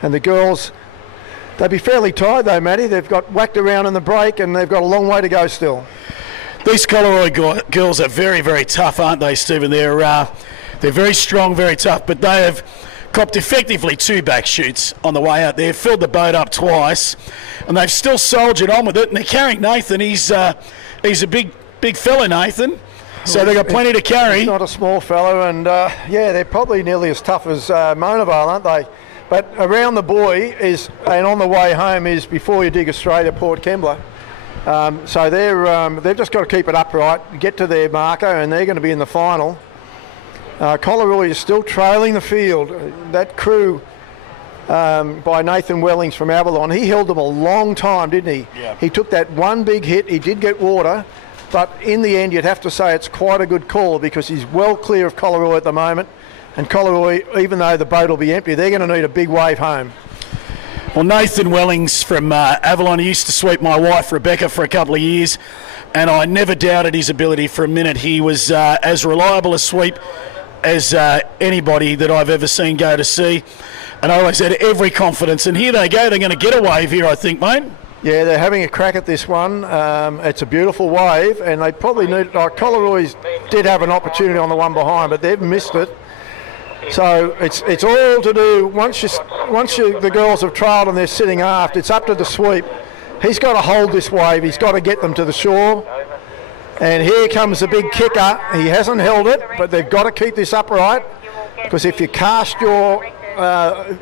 And the girls, they'll be fairly tired though, Matty. They've got whacked around in the break, and they've got a long way to go still. These Coleroy girls are very, very tough, aren't they, Stephen? They're very strong, very tough, but they have copped effectively two back chutes on the way out there, filled the boat up twice, and they've still soldiered on with it, and they're carrying Nathan. He's a big fella, Nathan, so they've got plenty to carry. He's not a small fellow, and they're probably nearly as tough as Monavale, aren't they? But around the buoy and on the way home is Before You Dig Australia, Port Kembla. So they've just got to keep it upright, get to their marker, and they're going to be in the final. Coleroy is still trailing the field. That crew by Nathan Wellings from Avalon, he held them a long time, didn't he? Yeah. He took that one big hit. He did get water, but in the end you'd have to say it's quite a good call because he's well clear of Coleroy at the moment. And Coleroy, even though the boat will be empty, they're going to need a big wave home. Well, Nathan Wellings from Avalon, he used to sweep my wife Rebecca for a couple of years, and I never doubted his ability for a minute. He was as reliable a sweep as anybody that I've ever seen go to sea, and I always had every confidence. And here they go, they're going to get a wave here, I think, mate. Yeah, they're having a crack at this one. It's a beautiful wave, and they probably need. Coleroy's did have an opportunity on the one behind, but they've missed it. So it's all to do, once the girls have trailed and they're sitting aft, it's up to the sweep. He's got to hold this wave, he's got to get them to the shore. And here comes the big kicker. He hasn't held it, but they've got to keep this upright, because if you cast your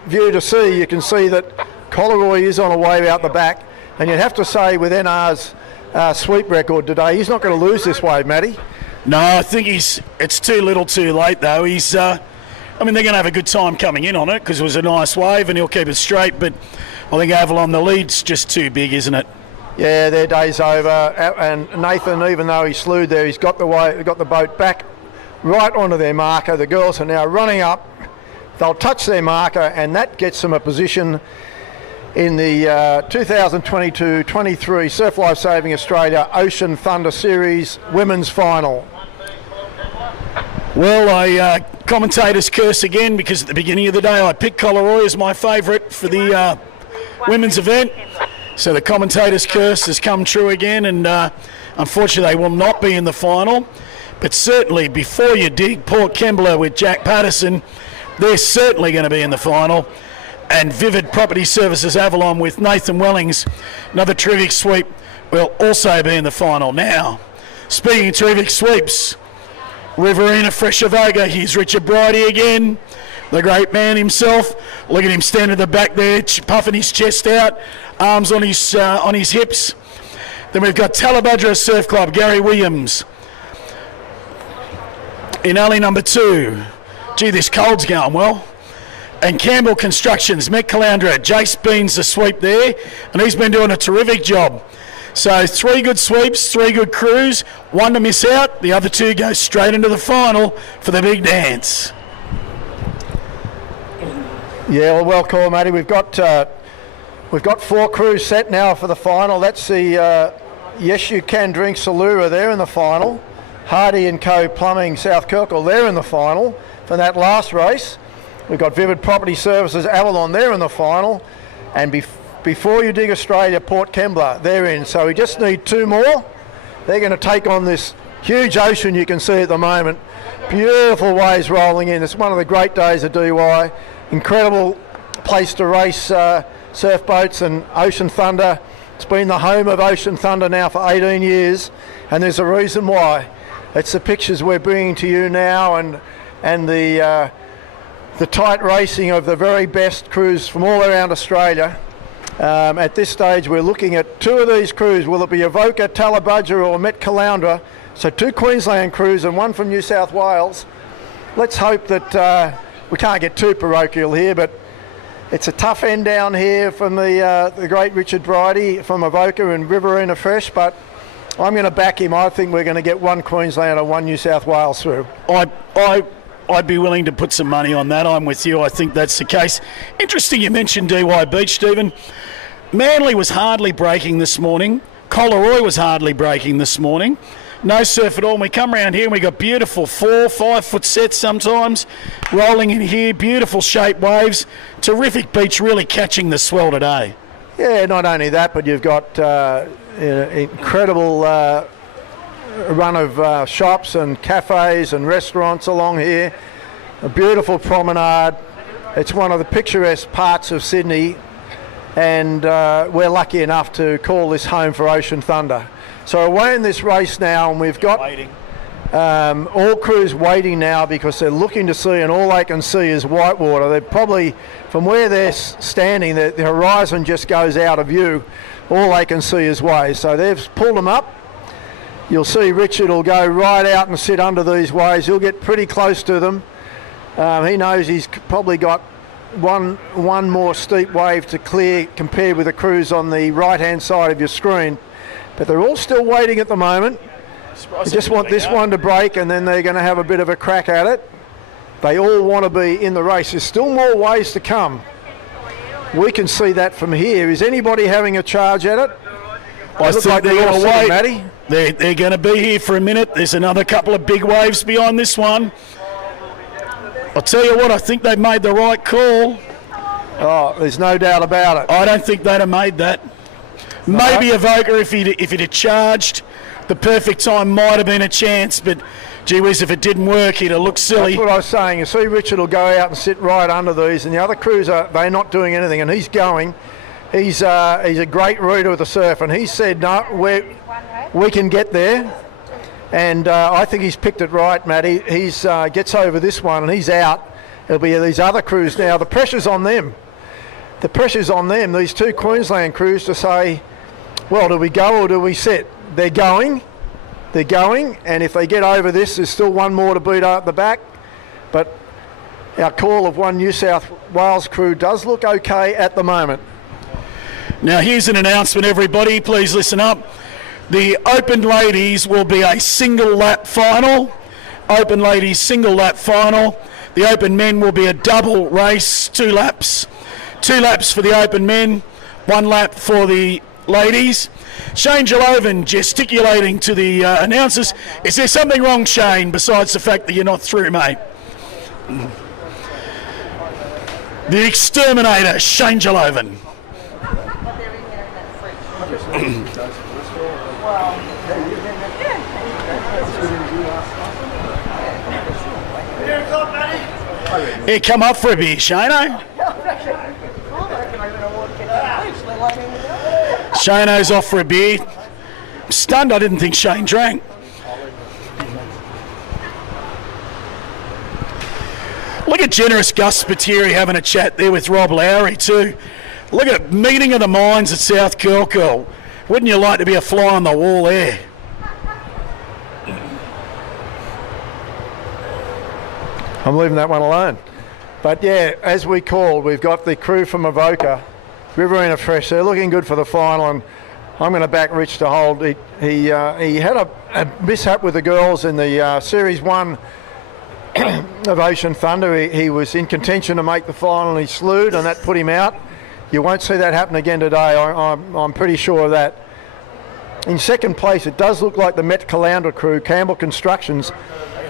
view to sea, you can see that Coleroy is on a wave out the back. And you'd have to say with NR's sweep record today, he's not going to lose this wave, Matty. No, I think it's too little too late though. They're going to have a good time coming in on it because it was a nice wave and he'll keep it straight, but I think Avalon, the lead's just too big, isn't it? Yeah, their day's over. And Nathan, even though he slewed there, he's got the boat back right onto their marker. The girls are now running up. They'll touch their marker, and that gets them a position in the 2022-23 Surf Life Saving Australia Ocean Thunder Series Women's Final. Well, commentator's curse again, because at the beginning of the day I picked Coleroy as my favourite for the women's event. So the commentator's curse has come true again, and unfortunately they will not be in the final. But certainly Before You Dig Port Kembla with Jack Patterson, they're certainly going to be in the final. And Vivid Property Services Avalon with Nathan Wellings, another terrific sweep, will also be in the final. Now, speaking of terrific sweeps, Riverina Freshovoga, here's Richard Bridie again, the great man himself. Look at him standing at the back there, puffing his chest out, arms on his hips. Then we've got Talabudra Surf Club, Gary Williams. In alley number 2, gee, this cold's going well. And Campbell Constructions, Mick Caloundra, Jace Bean's the sweep there, and he's been doing a terrific job. So 3 good sweeps, 3 good crews, 1 to miss out. The other 2 go straight into the final for the big dance. Yeah, well called, Matty. We've got 4 crews set now for the final. That's the Yes You Can Drink Salura, they're in the final. Hardy and Co Plumbing South Kirkle, they're in the final for that last race. We've got Vivid Property Services Avalon, they're in the final. And Before You Dig Australia, Port Kembla, they're in. So we just need 2 more. They're going to take on this huge ocean you can see at the moment. Beautiful waves rolling in. It's one of the great days of DY. Incredible place to race surf boats and Ocean Thunder. It's been the home of Ocean Thunder now for 18 years, and there's a reason why. It's the pictures we're bringing to you now, and the tight racing of the very best crews from all around Australia. At this stage, we're looking at 2 of these crews. Will it be Avoca, Tallebudgera or Met Caloundra? So 2 Queensland crews and 1 from New South Wales. Let's hope that we can't get too parochial here, but it's a tough end down here from the great Richard Bridie from Avoca and Riverina Fresh, but I'm going to back him. I think we're going to get 1 Queensland and 1 New South Wales through. I'd be willing to put some money on that. I'm with you. I think that's the case. Interesting you mentioned DY Beach, Stephen. Manly was hardly breaking this morning. Collaroy was hardly breaking this morning. No surf at all. And we come around here and we got beautiful 4-5 foot sets sometimes rolling in here. Beautiful shaped waves. Terrific beach really catching the swell today. Yeah, not only that, but you've got incredible run of shops and cafes and restaurants along here. A beautiful promenade. It's one of the picturesque parts of Sydney, and we're lucky enough to call this home for Ocean Thunder. So away in this race now, and we've got all crews waiting now because they're looking to see, and all they can see is whitewater. They're probably, from where they're standing, the horizon just goes out of view. All they can see is waves. So they've pulled them up. You'll see Richard will go right out and sit under these waves. He'll get pretty close to them. He knows he's probably got one more steep wave to clear compared with the crews on the right-hand side of your screen. But they're all still waiting at the moment. They just want this one to break, and then they're going to have a bit of a crack at it. They all want to be in the race. There's still more ways to come. We can see that from here. Is anybody having a charge at it? I think they're going to wait, Matty. They're going to be here for a minute. There's another couple of big waves behind this one. I'll tell you what, I think they've made the right call. Oh, there's no doubt about it. I don't think they'd have made that. Maybe Avoca, if he'd have charged, the perfect time might have been a chance, but gee whiz, if it didn't work, he'd have looked silly. That's what I was saying. You see Richard will go out and sit right under these, and the other crews, they're not doing anything, and he's going. He's a great reader of the surf, and he said, no, we can get there. And I think he's picked it right, Matty. He's gets over this one, and he's out. It'll be these other crews now. The pressure's on them. The pressure's on them, these 2 Queensland crews, to say, well, do we go or do we sit? They're going, and if they get over this, there's still 1 more to beat out the back. But our call of 1 New South Wales crew does look okay at the moment. Now here's an announcement, everybody. Please listen up. The Open Ladies will be a single lap final. Open Ladies single lap final. The Open Men will be a double race, 2 laps. 2 laps for the Open Men, 1 lap for the ladies. Shane Jelovan gesticulating to the announcers. Is there something wrong, Shane, besides the fact that you're not through, mate? The exterminator, Shane Jelovan. Here, come up for a beer, Shano. Shano's off for a beer. I'm stunned, I didn't think Shane drank. Look at generous Gus Spiteri having a chat there with Rob Lowry too. Look at meeting of the minds at South Kilkeel. Wouldn't you like to be a fly on the wall there? I'm leaving that one alone. But yeah, as we called, we've got the crew from Avoca, Riverina Fresh. They're looking good for the final, and I'm going to back Rich to hold. He had a mishap with the girls in the Series 1 of Ocean Thunder. He was in contention to make the final, and he slewed, and that put him out. You won't see that happen again today. I'm pretty sure of that. In second place, it does look like the Met Caloundra crew, Campbell Constructions,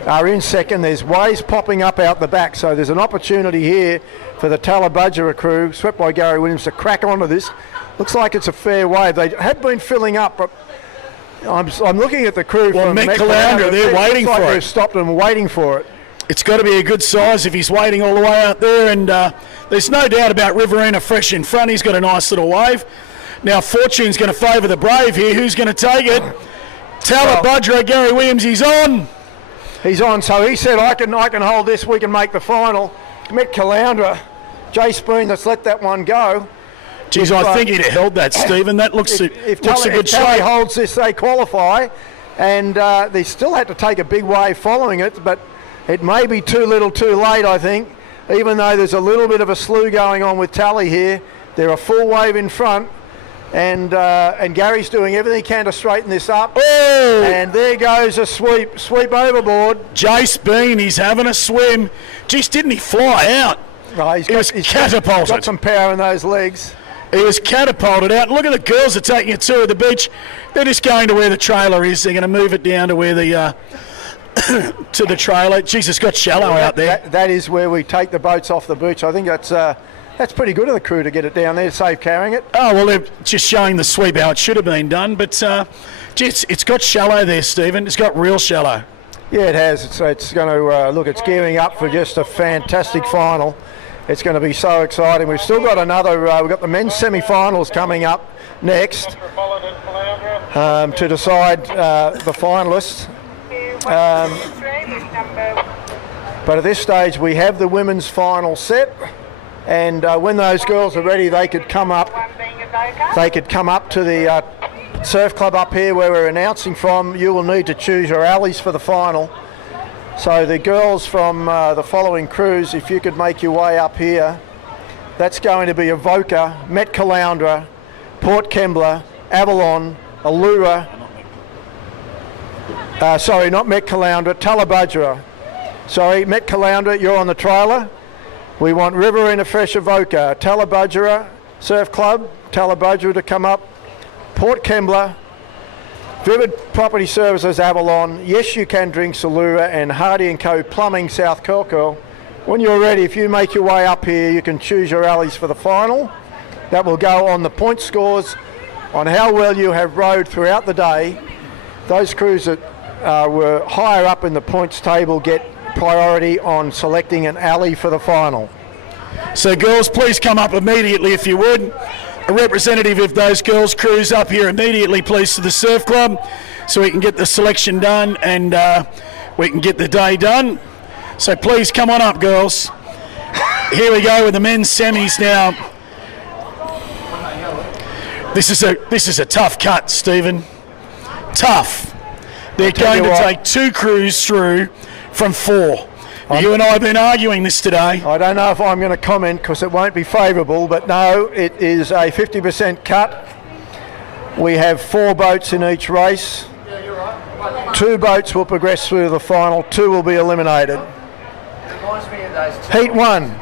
are in second. There's waves popping up out the back, so there's an opportunity here for the Tallebudgera crew, swept by Gary Williams, to crack onto this. Looks like it's a fair wave. They had been filling up, but I'm looking at the crew from Met Caloundra. They're waiting for it. They've stopped and waiting for it. It's got to be a good size if he's waiting all the way out there, and there's no doubt about Riverina Fresh in front. He's got a nice little wave. Now Fortune's going to favour the Brave here. Who's going to take it? Talabudra, Gary Williams, he's on. He's on, so he said, I can hold this, we can make the final. Met Caloundra, Jay Spoon that's let that one go. Geez, I think he'd have held that, Stephen. That looks a good Tully shot. holds this, they qualify, and they still had to take a big wave following it, but it may be too little too late, I think. Even though there's a little bit of a slew going on with Tally here, they're a full wave in front, and Gary's doing everything he can to straighten this up. Oh! And there goes a sweep overboard. Jace Bean, he's having a swim. Geez, didn't he fly out? Oh, He was catapulted. Got some power in those legs. He was catapulted out. Look at the girls are taking a tour of the beach. They're just going to where the trailer is. They're going to move it down to where the to the trailer. Jeez, it's got shallow out there. That is where we take the boats off the beach. I think that's pretty good of the crew to get it down there, safe carrying it. Oh, well, they're just showing the sweep how it should have been done. But geez, it's got shallow there, Stephen. It's got real shallow. Yeah, it has. It's going to look. It's gearing up for just a fantastic final. It's going to be so exciting. We've still got another. We've got the men's semi-finals coming up next to decide the finalists. But at this stage, we have the women's final set, and when those girls are ready, they could come up. They could come up to the surf club up here where we're announcing from. You will need to choose your alleys for the final. So the girls from the following crews, if you could make your way up here, that's going to be Avoca, Met Caloundra, Port Kembla, Avalon, Allura, sorry, not Met Caloundra, Talabudra. Sorry, Met Caloundra, you're on the trailer. We want Riverina Fresh Avoca, Talabudra Surf Club, Talabudra to come up, Port Kembla, Vivid Property Services Avalon, Yes You Can Drink Allura, and Hardy & Co Plumbing South Curl. When you're ready, if you make your way up here, you can choose your alleys for the final. That will go on the point scores on how well you have rowed throughout the day. Those crews that were higher up in the points table get priority on selecting an alley for the final. So girls, please come up immediately if you would. A representative of those girls' crews up here immediately, please, to the surf club, so we can get the selection done and we can get the day done. So please come on up, girls. Here we go with the men's semis now. This is a tough cut, Stephen. Tough. They're going to take two crews through from four. You and I have been arguing this today. I don't know if I'm going to comment because it won't be favourable, but no, it is a 50% cut. We have 4 boats in each race. 2 boats will progress through to the final, 2 will be eliminated. Heat 1,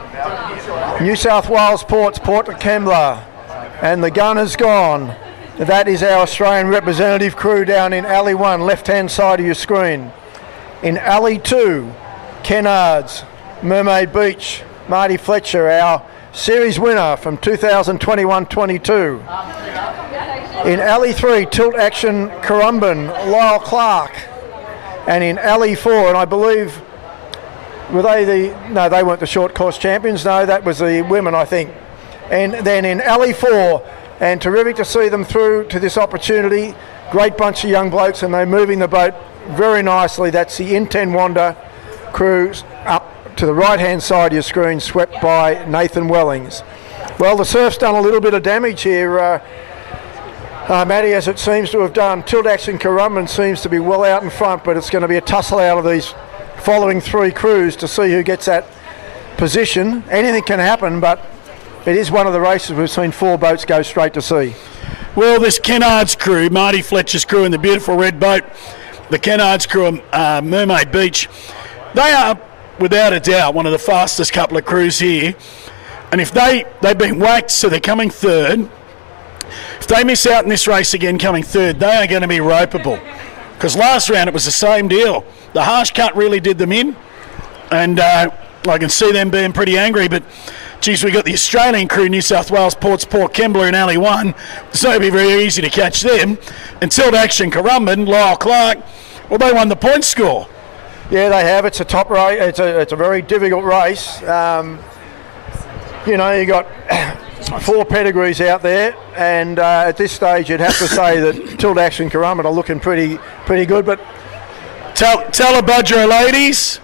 New South Wales Ports, Port Kembla, and the gun is gone. That is our Australian representative crew down in Alley 1, left-hand side of your screen. In Alley 2, Kennards, Mermaid Beach, Marty Fletcher, our series winner from 2021-22. In Alley 3, Tilt Action, Currumbin, Lyle Clark. And in Alley 4, and I believe, were they no, they weren't the short course champions, no, that was the women, I think. And then in Alley 4, and terrific to see them through to this opportunity, great bunch of young blokes, and they're moving the boat very nicely. That's the Inten Wanda crew up to the right-hand side of your screen, swept by Nathan Wellings. Well, the surf's done a little bit of damage here, Matty, as it seems to have done. Tilt Action Currumbin seems to be well out in front, but it's going to be a tussle out of these following 3 crews to see who gets that position. Anything can happen, but it is one of the races we've seen 4 boats go straight to sea. Well, this Kennards crew, Marty Fletcher's crew in the beautiful red boat, the Kennards crew of Mermaid Beach, they are, without a doubt, one of the fastest couple of crews here. And if they've been whacked, so they're coming third. If they miss out in this race again coming third, they are going to be ropeable. Because last round it was the same deal. The harsh cut really did them in. And I can see them being pretty angry. But, geez, we got the Australian crew, New South Wales Ports, Port Kembla in Alley 1. So it'll be very easy to catch them. And Tilt Action Currumbin, Lyle Clark, well, they won the point score. Yeah, they have. It's a top race. It's a very difficult race. You know, you got 4 pedigrees out there, and at this stage you'd have to say that Tilt Action Currumbin are looking pretty good. But Talabudra ladies,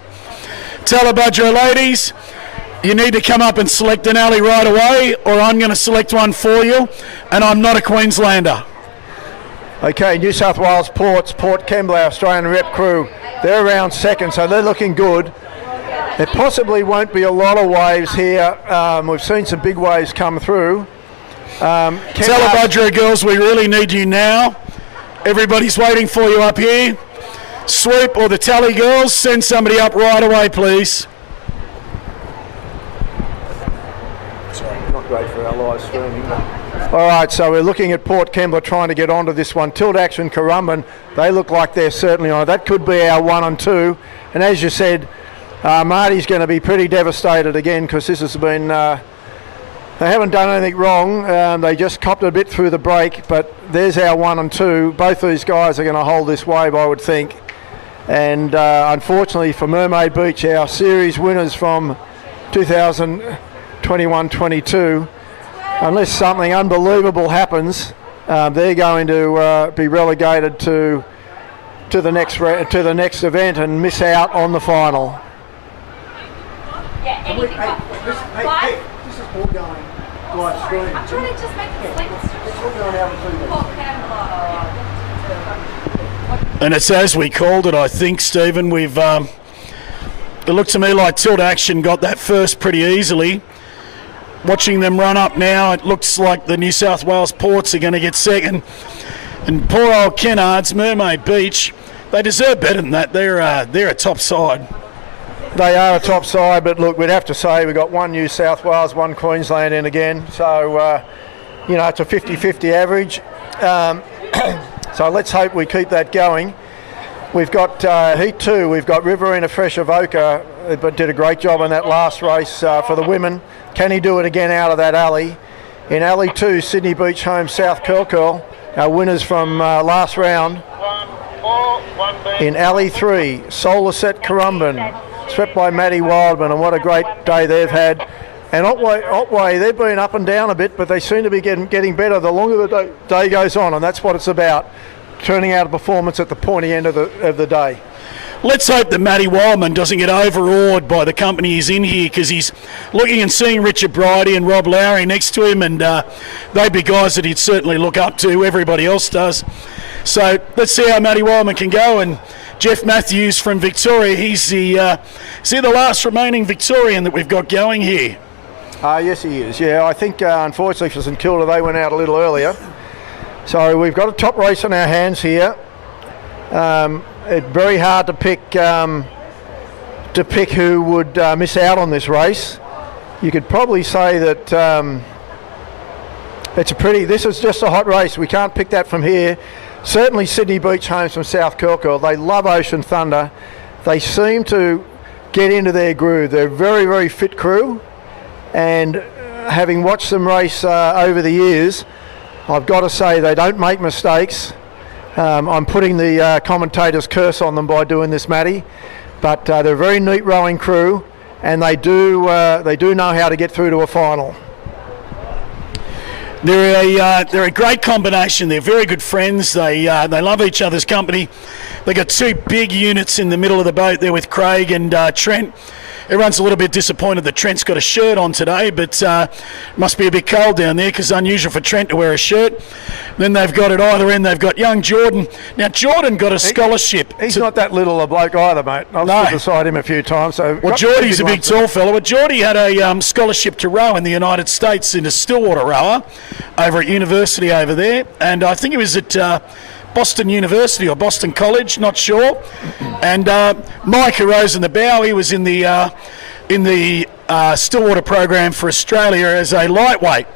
you need to come up and select an alley right away, or I'm going to select one for you, and I'm not a Queenslander. okay, New South Wales Port Kembla, Australian rep crew, they're around second, so they're looking good. There possibly won't be a lot of waves here. We've seen some big waves come through. Talabudra girls, we really need you now. Everybody's waiting for you up here. Swoop or the Tally girls, send somebody up right away, please. Sorry, not great for our live streaming. All right, so we're looking at Port Kembla trying to get onto this one. Tilt Action Currumbin, they look like they're certainly on it. That could be our 1 and 2. And as you said, Marty's going to be pretty devastated again, because this has been, they haven't done anything wrong. They just copped a bit through the break, but there's our 1 and 2. Both these guys are going to hold this wave, I would think. And unfortunately for Mermaid Beach, our series winners from 2021-22, unless something unbelievable happens, they're going to be relegated to the next event and miss out on the final. Yeah, anything but five. This is all going live stream. I'm trying to just make it like It's all going out to And it's as we called it, I think, Stephen. We've it looked to me like Tilt Action got that first pretty easily. Watching them run up now, it looks like the New South Wales Ports are going to get second. And poor old Kennards, Mermaid Beach, they deserve better than that. They're a top side. They are a top side, but look, we'd have to say we've got 1 New South Wales, 1 Queensland in again. So, it's a 50-50 average. So let's hope we keep that going. We've got Heat 2, we've got Riverina Fresh Avoca, but did a great job in that last race for the women. Can he do it again out of that alley? In Alley 2, Sydney Beach Home, South Curl, our winners from last round. In Alley 3, Solar Set Currumbin, swept by Matty Wildman, and what a great day they've had. And Otway, they've been up and down a bit, but they seem to be getting better the longer the day goes on, and that's what it's about, turning out a performance at the pointy end of the day. Let's hope that Matty Wildman doesn't get overawed by the company he's in here, because he's looking and seeing Richard Bridie and Rob Lowry next to him, and they'd be guys that he'd certainly look up to. Everybody else does. So let's see how Matty Wildman can go. And Jeff Matthews from Victoria, he's the last remaining Victorian that we've got going here. Yes, he is. Yeah, I think unfortunately for St Kilda, they went out a little earlier. So we've got a top race on our hands here. It's very hard to pick who would miss out on this race. You could probably say that this is just a hot race. We can't pick that from here. Certainly Sydney Beach Homes from South Curl. They love Ocean Thunder. They seem to get into their groove. They're a very, very fit crew. And having watched them race over the years, I've got to say they don't make mistakes. I'm putting the commentator's curse on them by doing this, Matty. But they're a very neat rowing crew, and they do know how to get through to a final. They're a great combination. They're very good friends. They love each other's company. They got 2 big units in the middle of the boat there with Craig and Trent. Everyone's a little bit disappointed that Trent's got a shirt on today, but must be a bit cold down there, because it's unusual for Trent to wear a shirt. Then they've got at either end, they've got young Jordan. Now, Jordan got a scholarship. He's not that little a bloke either, mate. I've stood beside him a few times. So well, Geordie's a big tall fella. Well, Geordie had a scholarship to row in the United States, in a Stillwater rower over at university over there. And I think it was at Boston University or Boston College, not sure. And Mike, who rows in the bow, he was in the Stillwater program for Australia as a lightweight.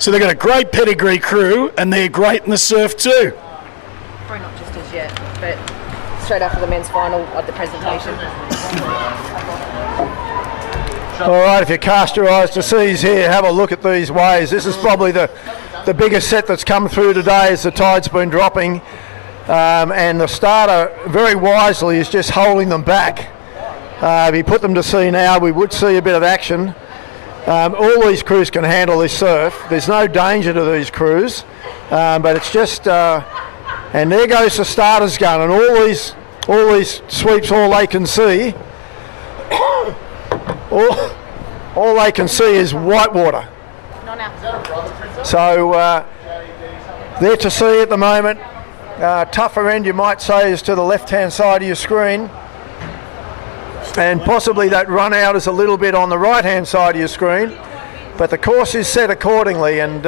So they've got a great pedigree crew, and they're great in the surf too. Probably not just as yet, but straight after the men's final of the presentation. All right, if you cast your eyes to seas here, have a look at these waves. This is probably the biggest set that's come through today as the tide's been dropping. And the starter, very wisely, is just holding them back. If he put them to sea now, we would see a bit of action. All these crews can handle this surf. There's no danger to these crews, but it's just, and there goes the starter's gun, and all these sweeps, all they can see, all they can see is white water. So there to see at the moment. Tougher end, you might say, is to the left-hand side of your screen. And possibly that run out is a little bit on the right-hand side of your screen. But the course is set accordingly, and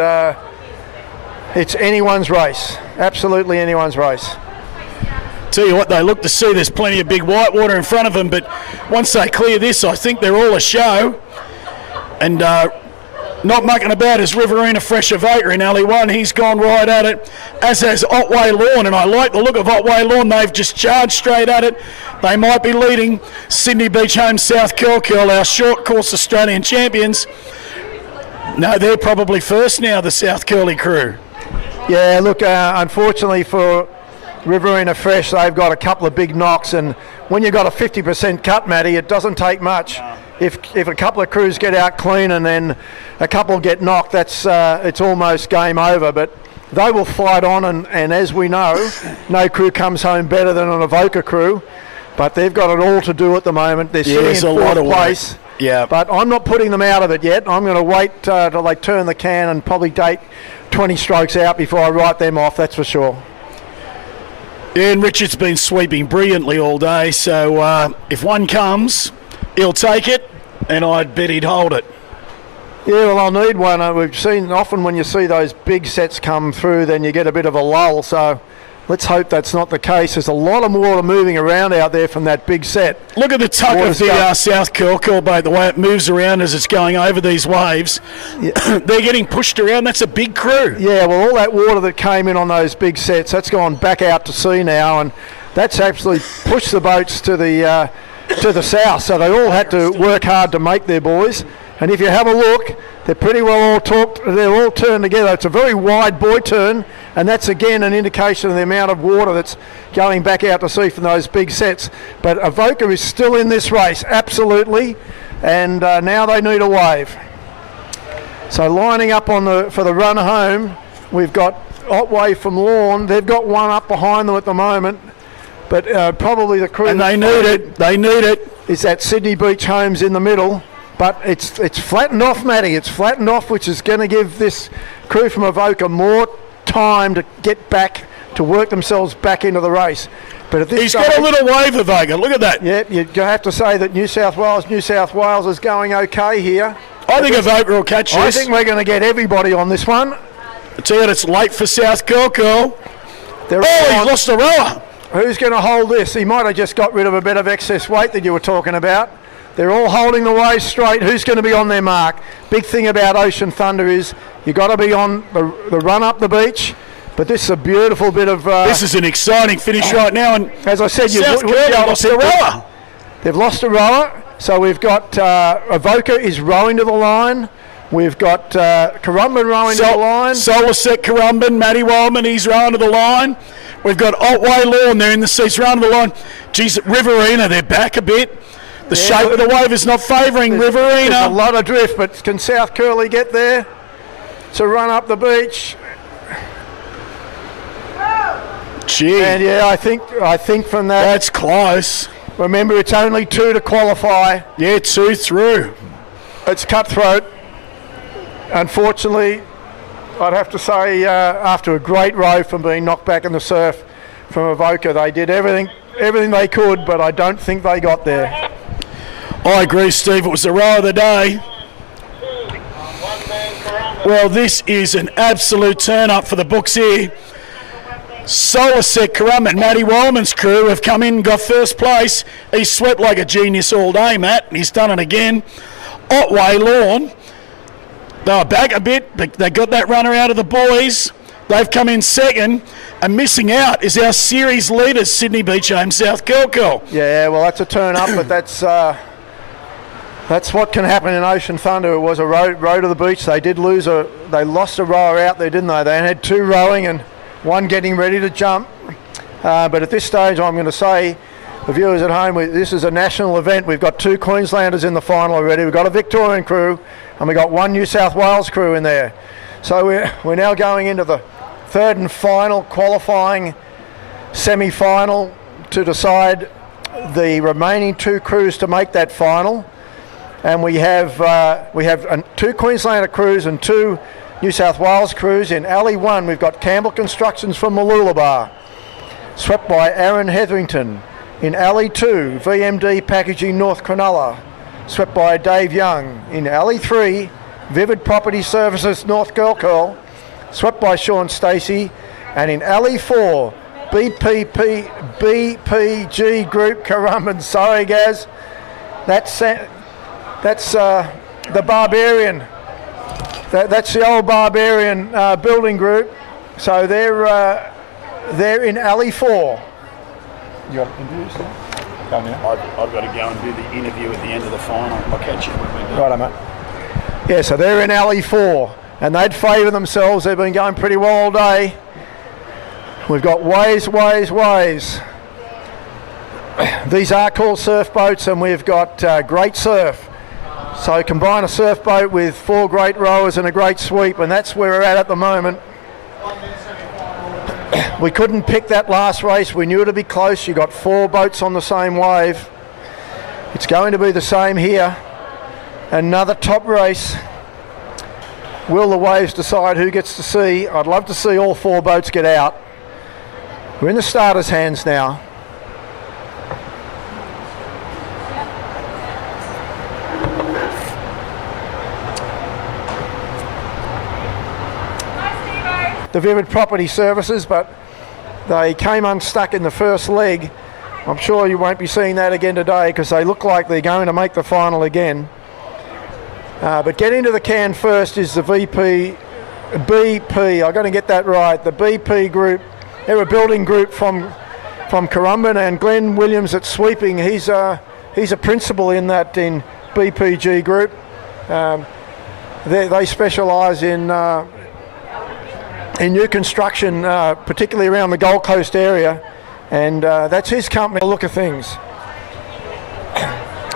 it's anyone's race. Absolutely anyone's race. Tell you what, they look to see there's plenty of big white water in front of them, but once they clear this, I think they're all a show. And not mucking about is Riverina Fresh Avoca in alley one. He's gone right at it, as has Otway Lawn, and I like the look of Otway Lawn. They've just charged straight at it. They might be leading Sydney Beach Home South Curl, our short course Australian champions. No, they're probably first now, the South Curly crew. Yeah, look, unfortunately for Riverina Fresh, they've got a couple of big knocks, and when you've got a 50% cut, Matty, it doesn't take much. If a couple of crews get out clean and then a couple get knocked, that's it's almost game over. But they will fight on, and as we know, no crew comes home better than an Avoca crew. But they've got it all to do at the moment. They're sitting in fourth place. Yeah. But I'm not putting them out of it yet. I'm going to wait till they turn the can and probably date 20 strokes out before I write them off, that's for sure. Yeah, and Richard's been sweeping brilliantly all day, so if one comes, he'll take it, and I'd bet he'd hold it. Yeah, well, I'll need one. We've seen often when you see those big sets come through, then you get a bit of a lull, so let's hope that's not the case. There's a lot of water moving around out there from that big set. Look at the tuck of the South Curl boat, the way it moves around as it's going over these waves. Yeah. They're getting pushed around. That's a big crew. Yeah, well, all that water that came in on those big sets, that's gone back out to sea now, and that's actually pushed the boats to the south. So they all had to work hard to make their boys. And if you have a look, they're pretty well all talked. They're all turned together. It's a very wide buoy turn, and that's again an indication of the amount of water that's going back out to sea from those big sets. But Avoca is still in this race, absolutely, and now they need a wave. So lining up for the run home, we've got Otway from Lawn. They've got one up behind them at the moment, but probably the crew. And they need it. They need it. Is that Sydney Beach Homes in the middle. But it's flattened off, Matty. It's flattened off, which is going to give this crew from Avoca more time to get back, to work themselves back into the race. But at this He's got a little wave, Avoca. Look at that. Yeah, you have to say that New South Wales is going okay here. I think Avoca will catch this. I think we're going to get everybody on this one. I tell you, it's late for South Curl. He lost a rower. Who's going to hold this? He might have just got rid of a bit of excess weight that you were talking about. They're all holding the wave straight. Who's going to be on their mark? Big thing about Ocean Thunder is you've got to be on the run up the beach. But this is a beautiful bit of... this is an exciting finish right now. And as I said, South Curl lost a rower. They've lost a rower. So we've got Avoca is rowing to the line. We've got Currumbin rowing to the line. Solarset Currumbin, Matty Wildman, he's rowing to the line. We've got Otway Lawn there in the seats, rowing to the line. Geez, Riverina, they're back a bit. The shape of the wave is not favouring Riverina. There's a lot of drift, but can South Curly get there to run up the beach? Gee. And yeah, I think from that. That's close. Remember, it's only 2 to qualify. Yeah, 2 through. It's cutthroat. Unfortunately, I'd have to say, after a great row from being knocked back in the surf from Avoca, they did everything they could, but I don't think they got there. I agree, Steve. It was the row of the day. Well, this is an absolute turn-up for the books here. Solarset Currumbin, Matty Wildman's crew have come in and got first place. He's swept like a genius all day, Matt, and he's done it again. Otway Lawn, they were back a bit, but they got that runner out of the boys. They've come in second, and missing out is our series leaders, Sydney Beach Home South Curl. Yeah, well, that's a turn-up, but that's what can happen in Ocean Thunder. It was a row to the beach. They lost a rower out there, didn't they? They had 2 rowing and 1 getting ready to jump. But at this stage, I'm going to say, the viewers at home, this is a national event. We've got 2 Queenslanders in the final already. We've got a Victorian crew, and we got one New South Wales crew in there. So we're now going into the third and final qualifying semi-final to decide the remaining 2 crews to make that final. And we have 2 Queenslander crews and 2 New South Wales crews. In Alley 1, we've got Campbell Constructions from Mooloolaba, swept by Aaron Hetherington. In Alley 2, VMD Packaging North Cronulla, swept by Dave Young. In Alley 3, Vivid Property Services North Curl, swept by Sean Stacey. And in Alley 4, BPG Group Currumbin. Sorry, Gaz. That's the Barbarian. That's the old Barbarian building group. So they're in Alley 4. You got interviews now? I've got to go and do the interview at the end of the final. I'll catch you when we do. Righto, mate. Yeah, so they're in Alley 4, and they'd favour themselves. They've been going pretty well all day. We've got waves. These are called surf boats, and we've got great surf. So combine a surf boat with 4 great rowers and a great sweep, and that's where we're at the moment. We couldn't pick that last race. We knew it'd be close. You got 4 boats on the same wave. It's going to be the same here. Another top race. Will the waves decide who gets to see? I'd love to see all 4 boats get out. We're in the starters' hands now. The Vivid Property Services, but they came unstuck in the first leg. I'm sure you won't be seeing that again today because they look like they're going to make the final again. But getting to the can first is the BP, I've got to get that right, the BP group. They're a building group from Currumbin, and Glenn Williams at Sweeping, he's a principal in BPG group. They specialise in new construction, particularly around the Gold Coast area, and that's his company. Look at things.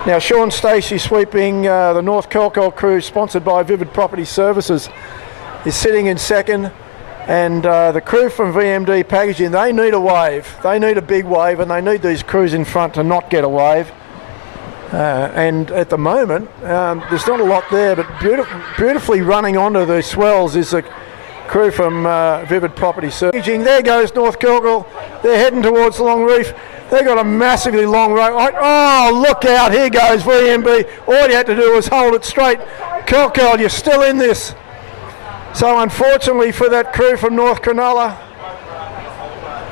Now, Sean Stacey sweeping the North Curl crew, sponsored by Vivid Property Services, is sitting in second, and the crew from VMD Packaging, they need a wave. They need a big wave, and they need these crews in front to not get a wave. And at the moment, there's not a lot there, but beautifully running onto the swells is the crew from Vivid Property Services. There goes North Curl. They're heading towards the Long Reef. They've got a massively long rope. Oh, look out. Here goes VMB. All you had to do was hold it straight. Curl, you're still in this. So unfortunately for that crew from North Cronulla,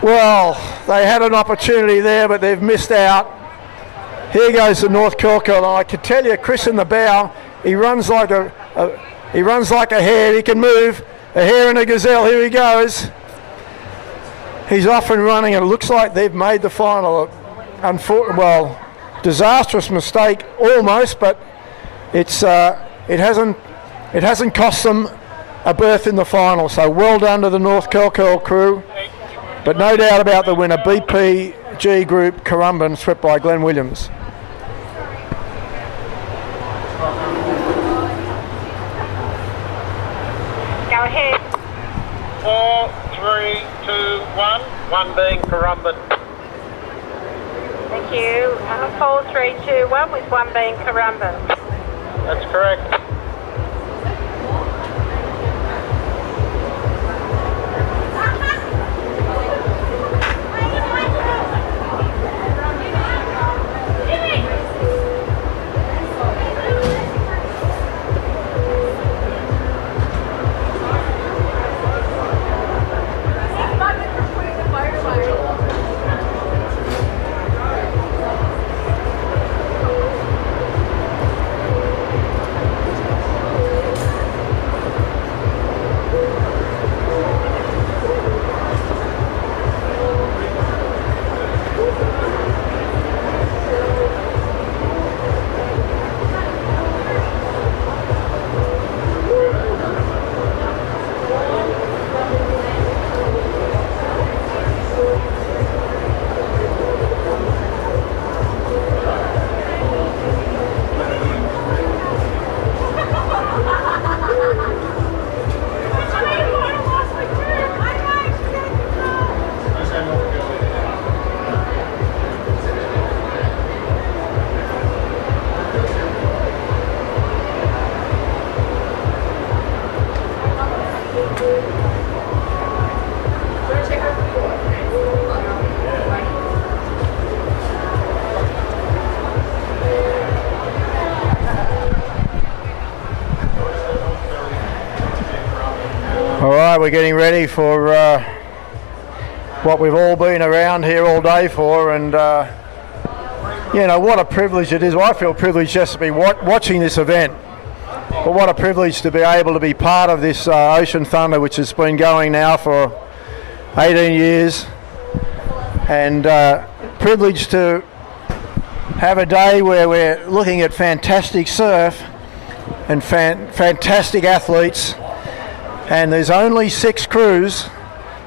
well, they had an opportunity there, but they've missed out. Here goes the North Curl. I can tell you, Chris in the bow, he runs like a hare. He can move. A hare and a gazelle. Here he goes. He's off and running, and it looks like they've made the final. Well, disastrous mistake almost, but it hasn't cost them a berth in the final. So well done to the North Curl crew, but no doubt about the winner, BPG Group Currumbin, swept by Glenn Williams. Go ahead. 4, 3, 2, 1. 1 being Currumbin. Thank you. 4, 3, 2, 1 with 1 being Currumbin. That's correct. we're getting ready for what we've all been around here all day for, and you know, what a privilege it is. Well, I feel privileged just to be watching this event, but what a privilege to be able to be part of this Ocean Thunder, which has been going now for 18 years, and privileged to have a day where we're looking at fantastic surf and fantastic athletes, and there's only 6 crews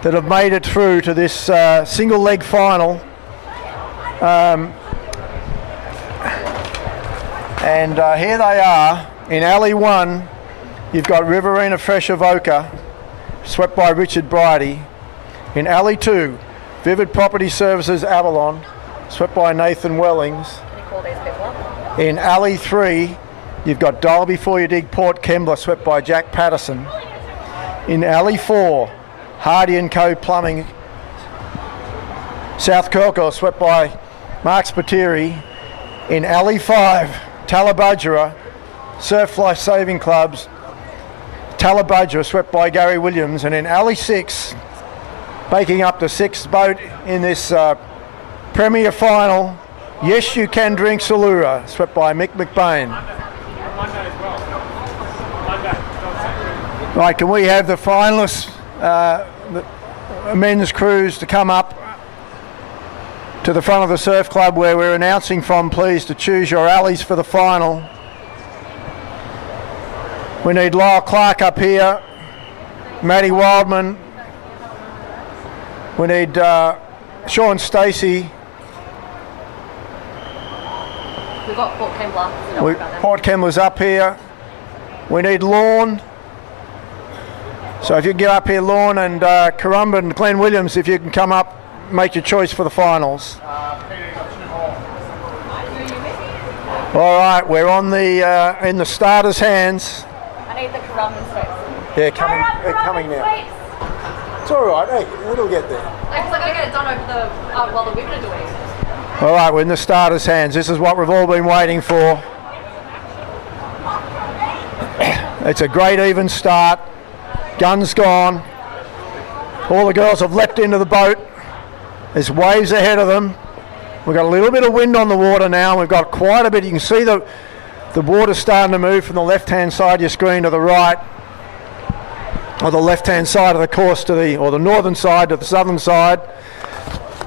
that have made it through to this single leg final. And here they are. In Alley 1, you've got Riverina Fresh Avoca, swept by Richard Bridie. In Alley 2, Vivid Property Services Avalon, swept by Nathan Wellings. In Alley 3, you've got Dial Before You Dig Port Kembla, swept by Jack Patterson. In Alley 4, Hardy & Co. Plumbing, South Kirkle, swept by Mark Spiteri. In Alley 5, Tallabudgera, Surf Life Saving Clubs, Tallabudgera, swept by Gary Williams. And in Alley 6, making up the 6th boat in this Premier Final, Yes You Can Drink Salura, swept by Mick McBain. Right, can we have the finalists, the men's crews, to come up to the front of the surf club where we're announcing from, please, to choose your alleys for the final. We need Lyle Clark up here, Matty Wildman. We need Sean Stacey. We've got Port Kembla. Port Kembla's up here. We need Lorne. So if you can get up here, Lorne, and Carumba and Glenn Williams, if you can come up, make your choice for the finals. All right, we're on the in the starters' hands. I need the Carumba sweeps. Yeah, coming now. It's all right. Hey, it'll get there. Because I got to get it done over the while the women are doing it. All right, we're in the starters' hands. This is what we've all been waiting for. It's a great even start. Gun's gone. All the girls have leapt into the boat. There's waves ahead of them. We've got a little bit of wind on the water now. We've got quite a bit. You can see the water starting to move from the left-hand side of your screen to the right, or the left-hand side of the course to the, or the northern side to the southern side,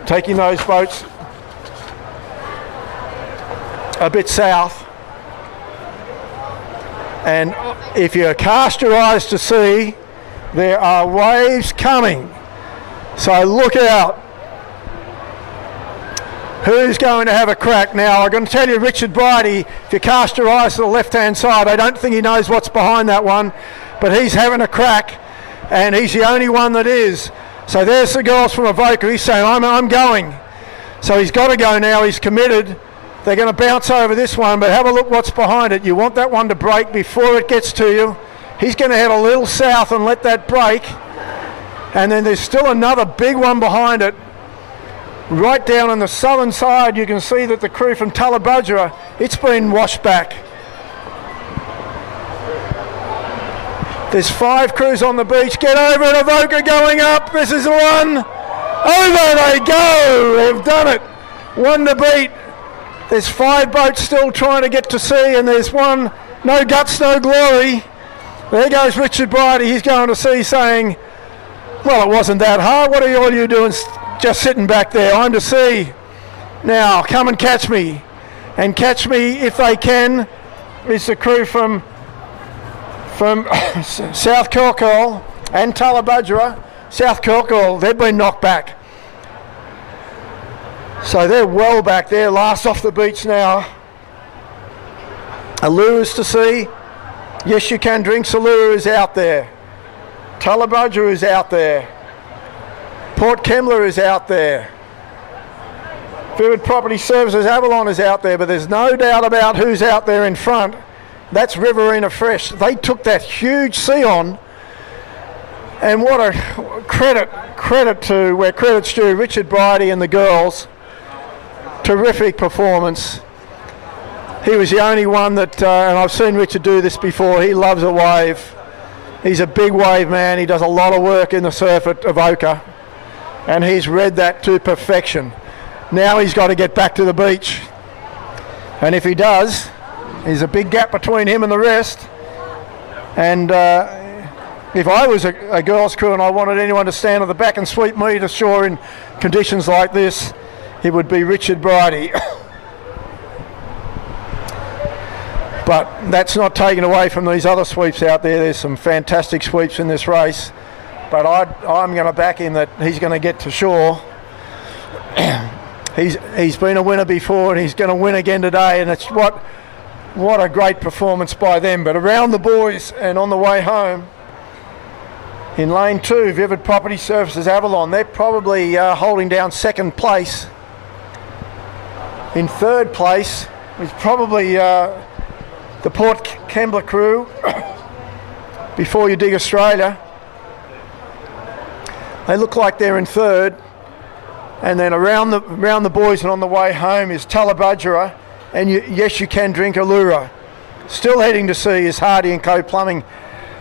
taking those boats a bit south. And if you cast your eyes to see, there are waves coming. So look out. Who's going to have a crack? Now, I'm going to tell you, Richard Bridie, if you cast your eyes to the left-hand side, I don't think he knows what's behind that one, but he's having a crack, and he's the only one that is. So there's the girls from Avoca. He's saying, I'm going. So he's got to go now. He's committed. They're going to bounce over this one, but have a look what's behind it. You want that one to break before it gets to you. He's going to head a little south and let that break. And then there's still another big one behind it. Right down on the southern side, you can see that the crew from Tallabudgera, it's been washed back. There's 5 crews on the beach. Get over it, Avoca going up. This is the one. Over they go. They've done it. One to beat. There's 5 boats still trying to get to sea, and there's one. No guts, no glory. There goes Richard Bridie. He's going to sea saying, well, it wasn't that hard. What are all you doing just sitting back there? I'm to sea. Now, come and catch me. And catch me if they can. It's the crew from South Kirkle and Tallabudgera. South Kirkle, they've been knocked back. So they're well back there, last off the beach now. Allura's to sea. Yes You Can Drink Salura is out there. Tallabudgera is out there. Port Kembla is out there. Vivid Property Services Avalon is out there, but there's no doubt about who's out there in front. That's Riverina Fresh. They took that huge sea on, and what a credit to where credit's due, Richard Bridie and the girls. Terrific performance. He was the only one that, and I've seen Richard do this before, he loves a wave. He's a big wave man. He does a lot of work in the surf at Avoca, and he's read that to perfection. Now he's got to get back to the beach, and if he does, there's a big gap between him and the rest. And if I was a girls' crew and I wanted anyone to stand on the back and sweep me to shore in conditions like this, it would be Richard Bridie. But that's not taken away from these other sweeps out there. There's some fantastic sweeps in this race, but I'm going to back him that he's going to get to shore. He's been a winner before, and he's going to win again today, and it's what a great performance by them. But around the boys and on the way home, in lane 2, Vivid Property Services Avalon, they're probably holding down second place. In third place is probably the Port Kembla crew, Before You Dig Australia. They look like they're in third. And then around the boys and on the way home is Talabudgera and Yes You Can Drink Allura. Still heading to sea is Hardy and Co Plumbing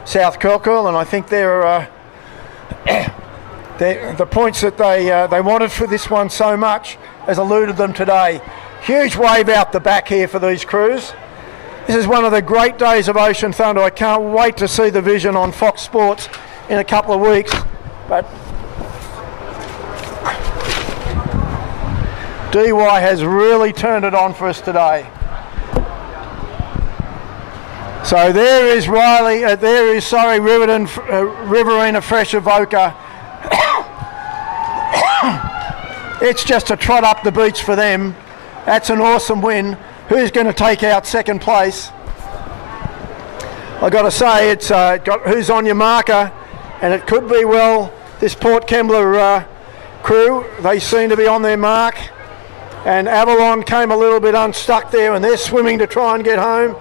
South Kirkhill, and I think they're the points that they wanted for this one so much has eluded them today. Huge wave out the back here for these crews. This is one of the great days of Ocean Thunder. I can't wait to see the vision on Fox Sports in a couple of weeks. But DY has really turned it on for us today. So there is Riley, Riverina Fresh Avoca. It's just a trot up the beach for them. That's an awesome win. Who's going to take out second place? I've got to say, it's got Who's On Your Marker, and it could be, well, this Port Kembla crew. They seem to be on their mark. And Avalon came a little bit unstuck there, and they're swimming to try and get home,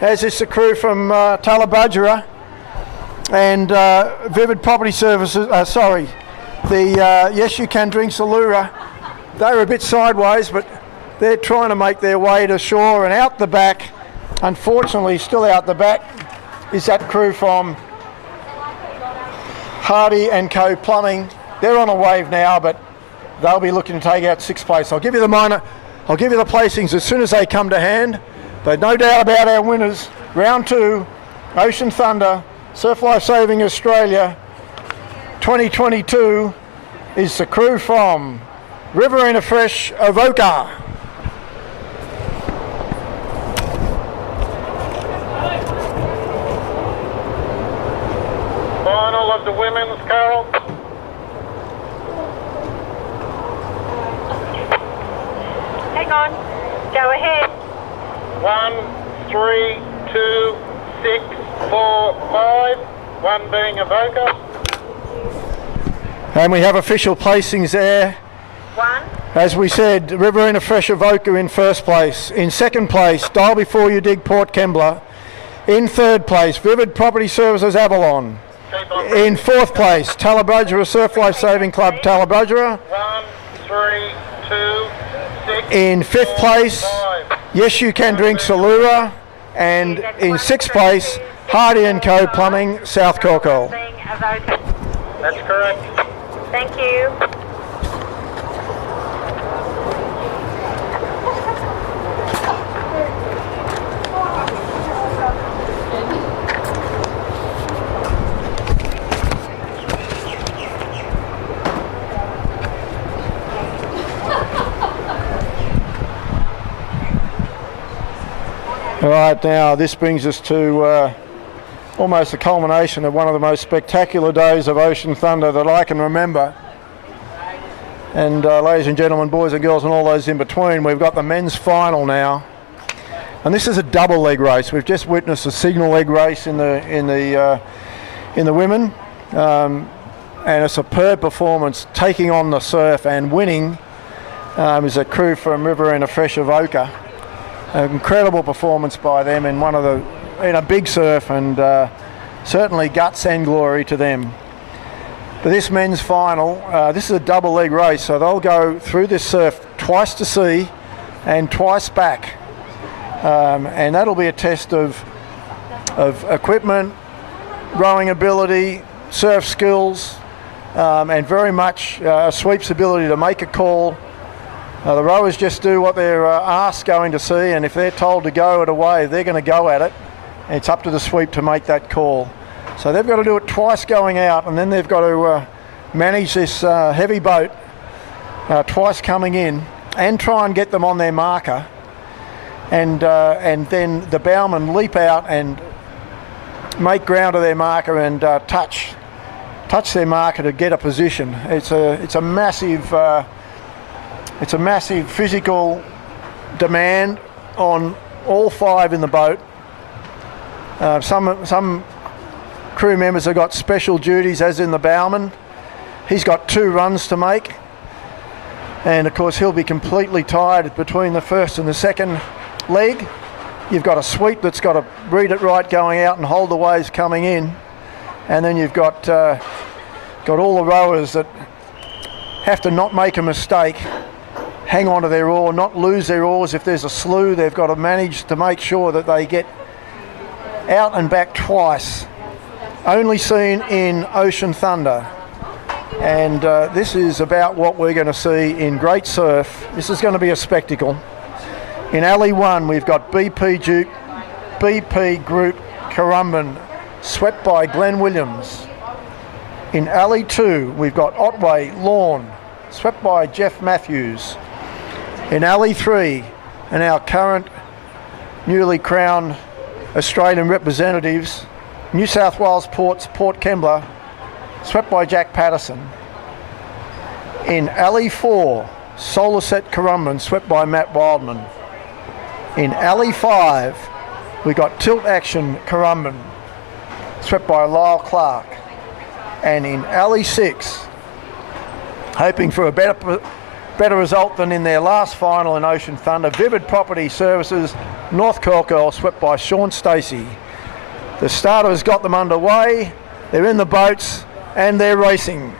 as is the crew from Talabudgera. And Vivid Property Services, the Yes You Can Drink Allura, they were a bit sideways, but they're trying to make their way to shore. And out the back, unfortunately still out the back, is that crew from Hardy and Co Plumbing. They're on a wave now, but they'll be looking to take out sixth place. I'll give you the placings as soon as they come to hand. But no doubt about our winners. Round 2, Ocean Thunder, Surf Life Saving Australia 2022 is the crew from Riverina Fresh Avoca. Final of the women's, Carol. Hang on. Go ahead. 1, 3, 2, 6, 4, 5. 1 being Avoca. And we have official placings there. 1. As we said, Riverina Fresh Avoca in first place. In second place, Dial Before You Dig Port Kembla. In third place, Vivid Property Services Avalon. In fourth place, Talabudgera Surf Life Saving Club Talabudgera. 1, 3, 2, 6. In fifth place, 5. Yes You Can Drink Allura. And in sixth place, Hardy and Co Plumbing South Kirkhill. Being Avoca. That's correct. Thank you. All right, now this brings us to almost the culmination of one of the most spectacular days of Ocean Thunder that I can remember. And ladies and gentlemen, boys and girls and all those in between, we've got the men's final now. And this is a double leg race. We've just witnessed a signal leg race in the women. And a superb performance, taking on the surf and winning, is a crew from Riverina Fresh Avoca. An incredible performance by them in a big surf, and certainly guts and glory to them. But this men's final, this is a double leg race, so they'll go through this surf twice to sea and twice back, and that'll be a test of equipment, rowing ability, surf skills, and very much a sweep's ability to make a call. The rowers just do what they're asked going to sea, and if they're told to go at a wave, they're going to go at it. And it's up to the sweep to make that call. So they've got to do it twice going out, and then they've got to manage this heavy boat twice coming in, and try and get them on their marker. And then the bowmen leap out and make ground of their marker and touch their marker to get a position. It's a massive physical demand on all 5 in the boat. Some crew members have got special duties, as in the bowman. He's got 2 runs to make, and of course he'll be completely tired between the first and the second leg. You've got a sweep that's got to read it right going out and hold the waves coming in, and then you've got all the rowers that have to not make a mistake, hang on to their oar, not lose their oars. If there's a slew, they've got to manage to make sure that they get out and back twice. Only seen in Ocean Thunder. And this is about what we're going to see in great surf. This is going to be a spectacle. In Alley 1, we've got BP Group Currumbin, swept by Glenn Williams. In Alley 2, we've got Otway Lawn, swept by Jeff Matthews. In Alley 3, and our current newly crowned Australian representatives, New South Wales Ports, Port Kembla, swept by Jack Patterson. In Alley 4, Solar Set Currumbin, swept by Matt Wildman. In Alley 5, we got Tilt Action Currumbin, swept by Lyle Clark. And in Alley 6, hoping for a better result than in their last final in Ocean Thunder, Vivid Property Services, North Coco, swept by Sean Stacey. The starters got them underway, they're in the boats, and they're racing.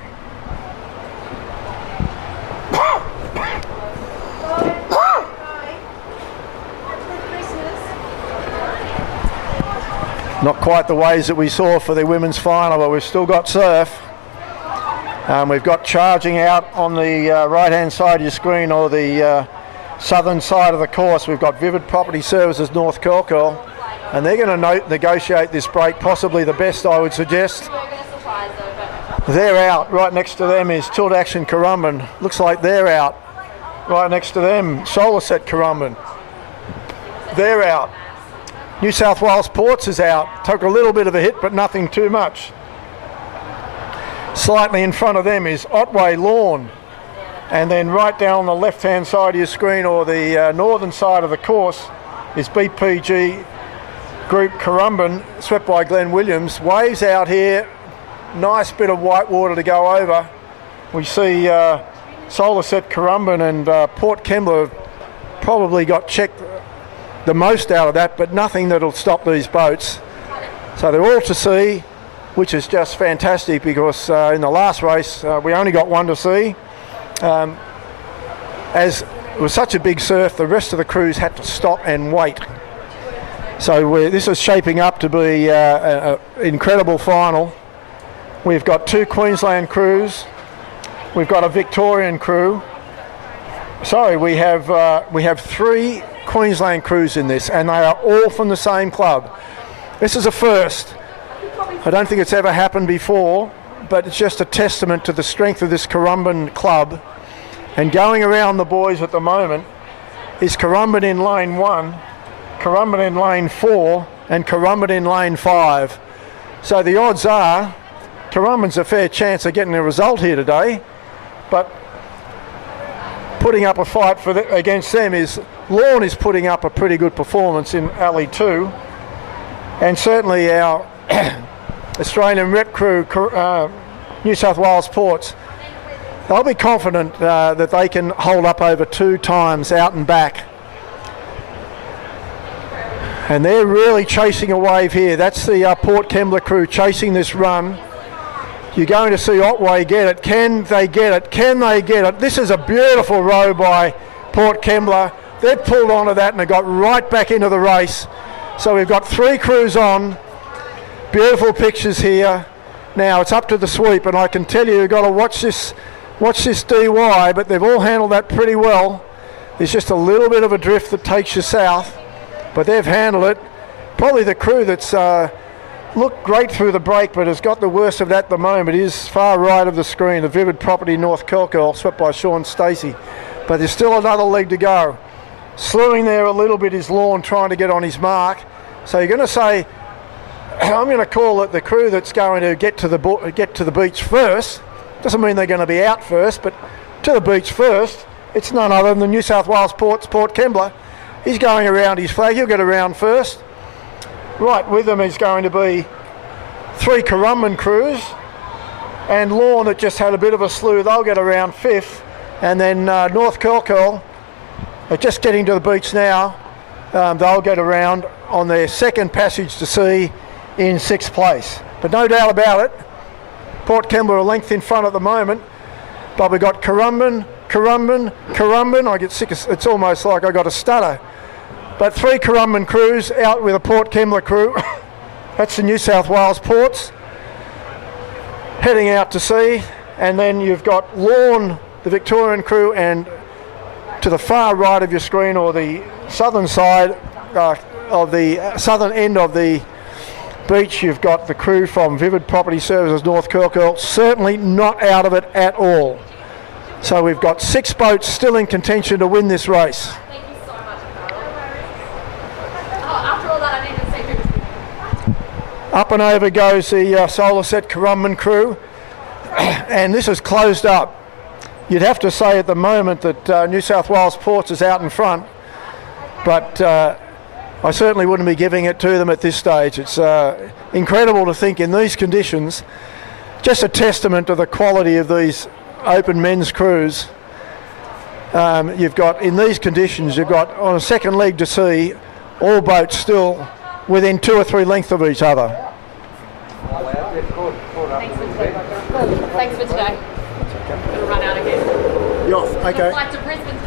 Not quite the waves that we saw for the women's final, but we've still got surf. We've got charging out on the right-hand side of your screen, or the southern side of the course. We've got Vivid Property Services North Coco, and they're going to negotiate this break, possibly the best, I would suggest. They're out. Right next to them is Tilt Action Currumbin. Looks like they're out. Right next to them, Solar Set Currumbin. They're out. New South Wales Ports is out. Took a little bit of a hit, but nothing too much. Slightly in front of them is Otway Lawn. And then right down on the left-hand side of your screen, or the northern side of the course, is BPG Group Currumbin, swept by Glenn Williams. Waves out here. Nice bit of white water to go over. We see Solar Set Currumbin and Port Kembla have probably got checked the most out of that, but nothing that'll stop these boats. So they're all to sea, which is just fantastic, because in the last race we only got one to see. As it was such a big surf, the rest of the crews had to stop and wait. So this is shaping up to be an incredible final. We've got 2 Queensland crews. We've got a Victorian crew. Sorry, we have 3 Queensland crews in this, and they are all from the same club. This is a first. I don't think it's ever happened before, but it's just a testament to the strength of this Currumbin club. And going around the boys at the moment is Currumbin in lane 1, Currumbin in lane 4, and Currumbin in lane 5. So the odds are Currumbin's a fair chance of getting a result here today, but putting up a fight against them is Lawn is putting up a pretty good performance in Alley 2, and certainly our Australian rep crew, New South Wales Ports, they'll be confident that they can hold up over 2 times out and back. And they're really chasing a wave here. That's the Port Kembla crew chasing this run. You're going to see Otway get it. Can they get it? Can they get it? This is a beautiful row by Port Kembla. They've pulled onto that and they got right back into the race. So we've got 3 crews on. Beautiful pictures here. Now it's up to the sweep, and I can tell you, you've got to watch this DY, but they've all handled that pretty well. There's just a little bit of a drift that takes you south, but they've handled it. Probably the crew that's looked great through the break, but has got the worst of it at the moment is far right of the screen, the Vivid Property North Kirkhill, swept by Sean Stacey. But there's still another leg to go. Slewing there a little bit is Lorne trying to get on his mark. So you're going to say, I'm going to call it the crew that's going to get to the beach first. Doesn't mean they're going to be out first, but to the beach first. It's none other than the New South Wales Port Kembla. He's going around his flag. He'll get around first. Right with him is going to be 3 Currumbin crews, and Lorne that just had a bit of a slew. They'll get around 5th, and then North Kirkhill are just getting to the beach now. They'll get around on their second passage to sea in 6th place. But no doubt about it, Port Kembla are a length in front at the moment, but we've got Currumbin. I get sick of, it's almost like I got a stutter. But 3 Currumbin crews out with a Port Kembla crew. That's the New South Wales ports heading out to sea, and then you've got Lorne, the Victorian crew, and to the far right of your screen, or the southern side of the southern end of the beach, you've got the crew from Vivid Property Services North Kirkhill, certainly not out of it at all. So we've got 6 boats still in contention to win this race. Thank you so much, after all that, I didn't even say who was. Up and over goes the Solar Set Currumbin crew, and this is closed up. You'd have to say at the moment that New South Wales Ports is out in front, but I certainly wouldn't be giving it to them at this stage. It's incredible to think in these conditions, just a testament to the quality of these open men's crews. You've got, in these conditions, you've got on a second leg to sea, all boats still within 2 or 3 lengths of each other. Thanks for today. I'm going to run out again. You're off, okay. Flight to Brisbane.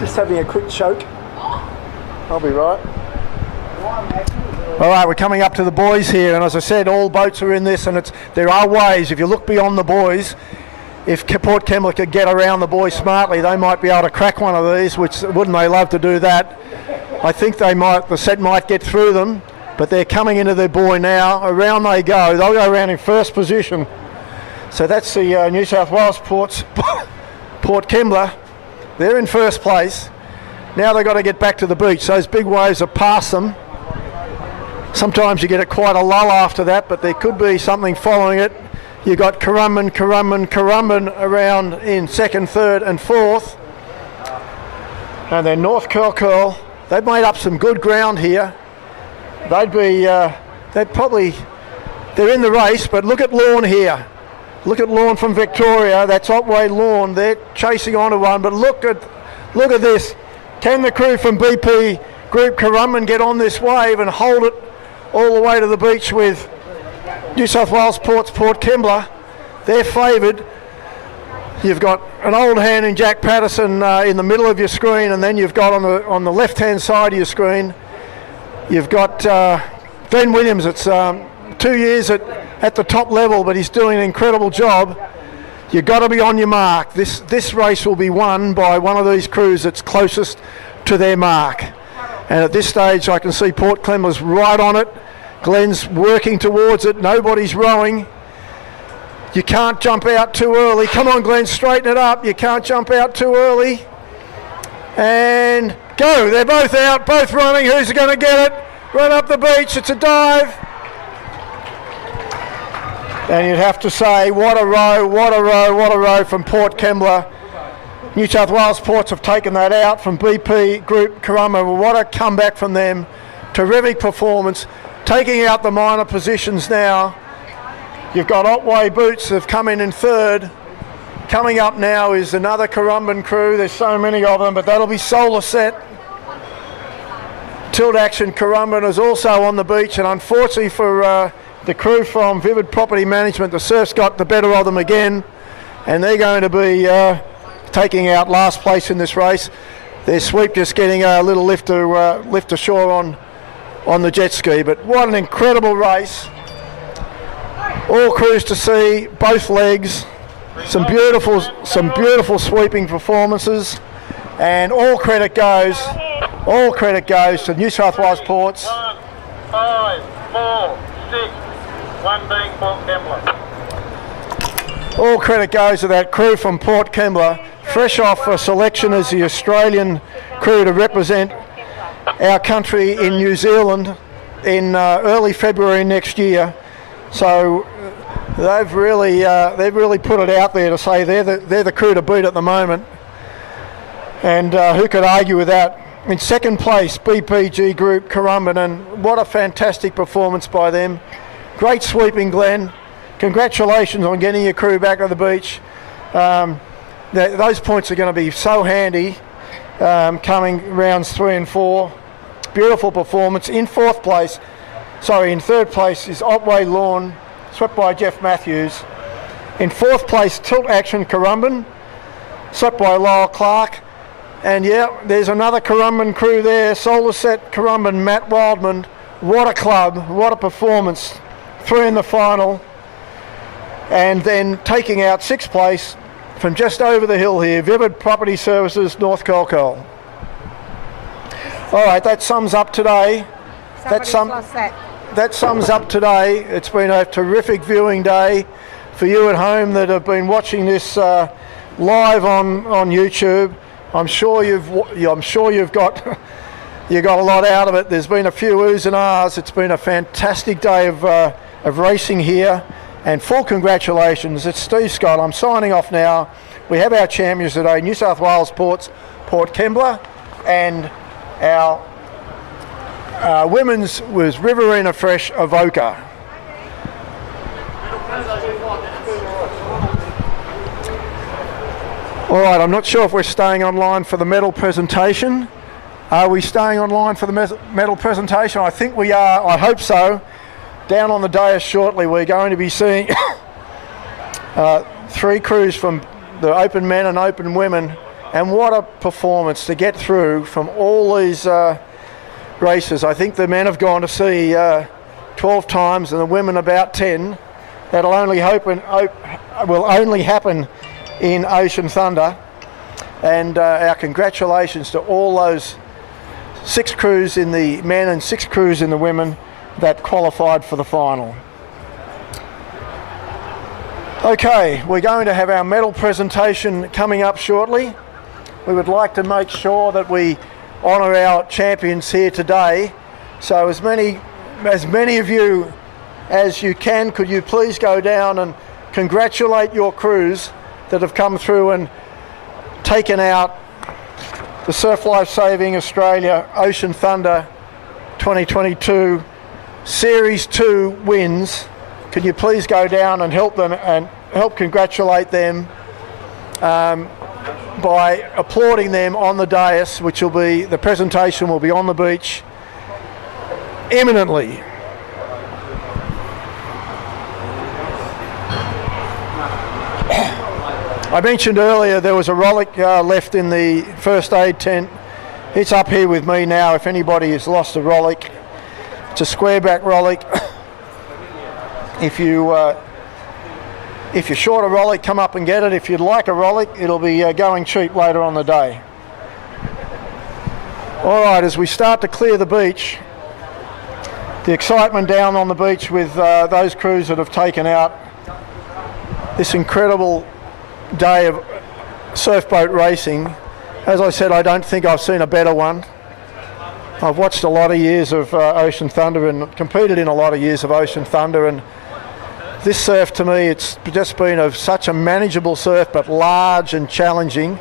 Just having a quick choke. I'll be right. All right, we're coming up to the buoys here, and as I said, all boats are in this, and there are ways. If you look beyond the buoys, if Port Kembla could get around the buoy smartly, they might be able to crack one of these, which wouldn't they love to do that? I think the set might get through them, but they're coming into their buoy now. Around they go. They'll go around in first position. So that's the New South Wales Port Kembla. They're in first place. Now they've got to get back to the beach. Those big waves are past them. Sometimes you get quite a lull after that, but there could be something following it. You've got Currumbin around in 2nd, 3rd and 4th. And then North Kirkhill, they've made up some good ground here. They're in the race, but look at Lorne here. Look at Lorne from Victoria. That's Otway Lorne. They're chasing onto one, but look at this. Can the crew from BP Group Currumbin get on this wave and hold it all the way to the beach with New South Wales Port Kembla? They're favoured. You've got an old hand in Jack Patterson in the middle of your screen, and then you've got on the left-hand side of your screen, you've got Glenn Williams. It's 2 years at the top level, but he's doing an incredible job. You've got to be on your mark. This race will be won by one of these crews that's closest to their mark. And at this stage, I can see Port Kembla's right on it. Glenn's working towards it. Nobody's rowing. You can't jump out too early. Come on, Glenn, straighten it up. You can't jump out too early. And go. They're both out, both running. Who's going to get it? Run up the beach. It's a dive. And you'd have to say, what a row from Port Kembla. New South Wales Ports have taken that out from BP Group Currumbin. What a comeback from them. Terrific performance. Taking out the minor positions now. You've got Otway Boots have come in 3rd. Coming up now is another Currumbin crew. There's so many of them, but that'll be Solar Set. Tilt Action Currumbin is also on the beach, and unfortunately for the crew from Vivid Property Management, the surf's got the better of them again, and they're going to be taking out last place in this race. Their sweep just getting a little lift to shore on the jet ski. But what an incredible race. All crews to see, both legs. Some beautiful sweeping performances. And all credit goes to New South Wales Ports. 1, 5, 4, 6, 1 being Port Kembla. All credit goes to that crew from Port Kembla, fresh off a selection as the Australian crew to represent our country in New Zealand in early February next year. So they've really put it out there to say they're the crew to beat at the moment. And who could argue with that? In second place, BPG Group Currumbin, and what a fantastic performance by them. Great sweeping, Glenn. Congratulations on getting your crew back on the beach. Those points are going to be so handy coming rounds 3 and 4. Beautiful performance. In third place is Otway Lawn, swept by Jeff Matthews. In fourth place, Tilt Action Currumbin, swept by Lyle Clark. And yeah, there's another Currumbin crew there, Solar Set Currumbin, Matt Wildman. What a club, what a performance. 3 in the final. And then taking out 6th place from just over the hill here, Vivid Property Services, North Colcol. All right, that sums up today. That sums up today. It's been a terrific viewing day for you at home that have been watching this live on YouTube. I'm sure you've got you got a lot out of it. There's been a few oohs and ahs. It's been a fantastic day of racing here. And full congratulations. It's Steve Scott. I'm signing off now. We have our champions today, New South Wales Ports, Port Kembla, and our women's was Riverina Fresh Avoca. All right, I'm not sure if we're staying online for the medal presentation. Are we staying online for the medal presentation? I think we are. I hope so. Down on the dais shortly, we're going to be seeing 3 crews from the open men and open women, and what a performance to get through from all these races. I think the men have gone to sea 12 times and the women about 10. That'll will only happen in Ocean Thunder, and our congratulations to all those 6 crews in the men and 6 crews in the women that qualified for the final. Okay, we're going to have our medal presentation coming up shortly. We would like to make sure that we honour our champions here today. So as many of you as you can, could you please go down and congratulate your crews that have come through and taken out the Surf Life Saving Australia Ocean Thunder 2022 Series 2 wins. Can you please go down and help them and help congratulate them by applauding them on the dais, which will be, the presentation will be on the beach imminently. I mentioned earlier there was a rollick left in the first aid tent. It's up here with me now if anybody has lost a rollick. It's a square back rollick. If you're short a rollick, come up and get it. If you'd like a rollick, it'll be going cheap later on the day. All right, as we start to clear the beach, the excitement down on the beach with those crews that have taken out this incredible day of surf boat racing. As I said, I don't think I've seen a better one. I've watched a lot of years of Ocean Thunder and competed in a lot of years of Ocean Thunder, and this surf to me, it's just been such a manageable surf, but large and challenging.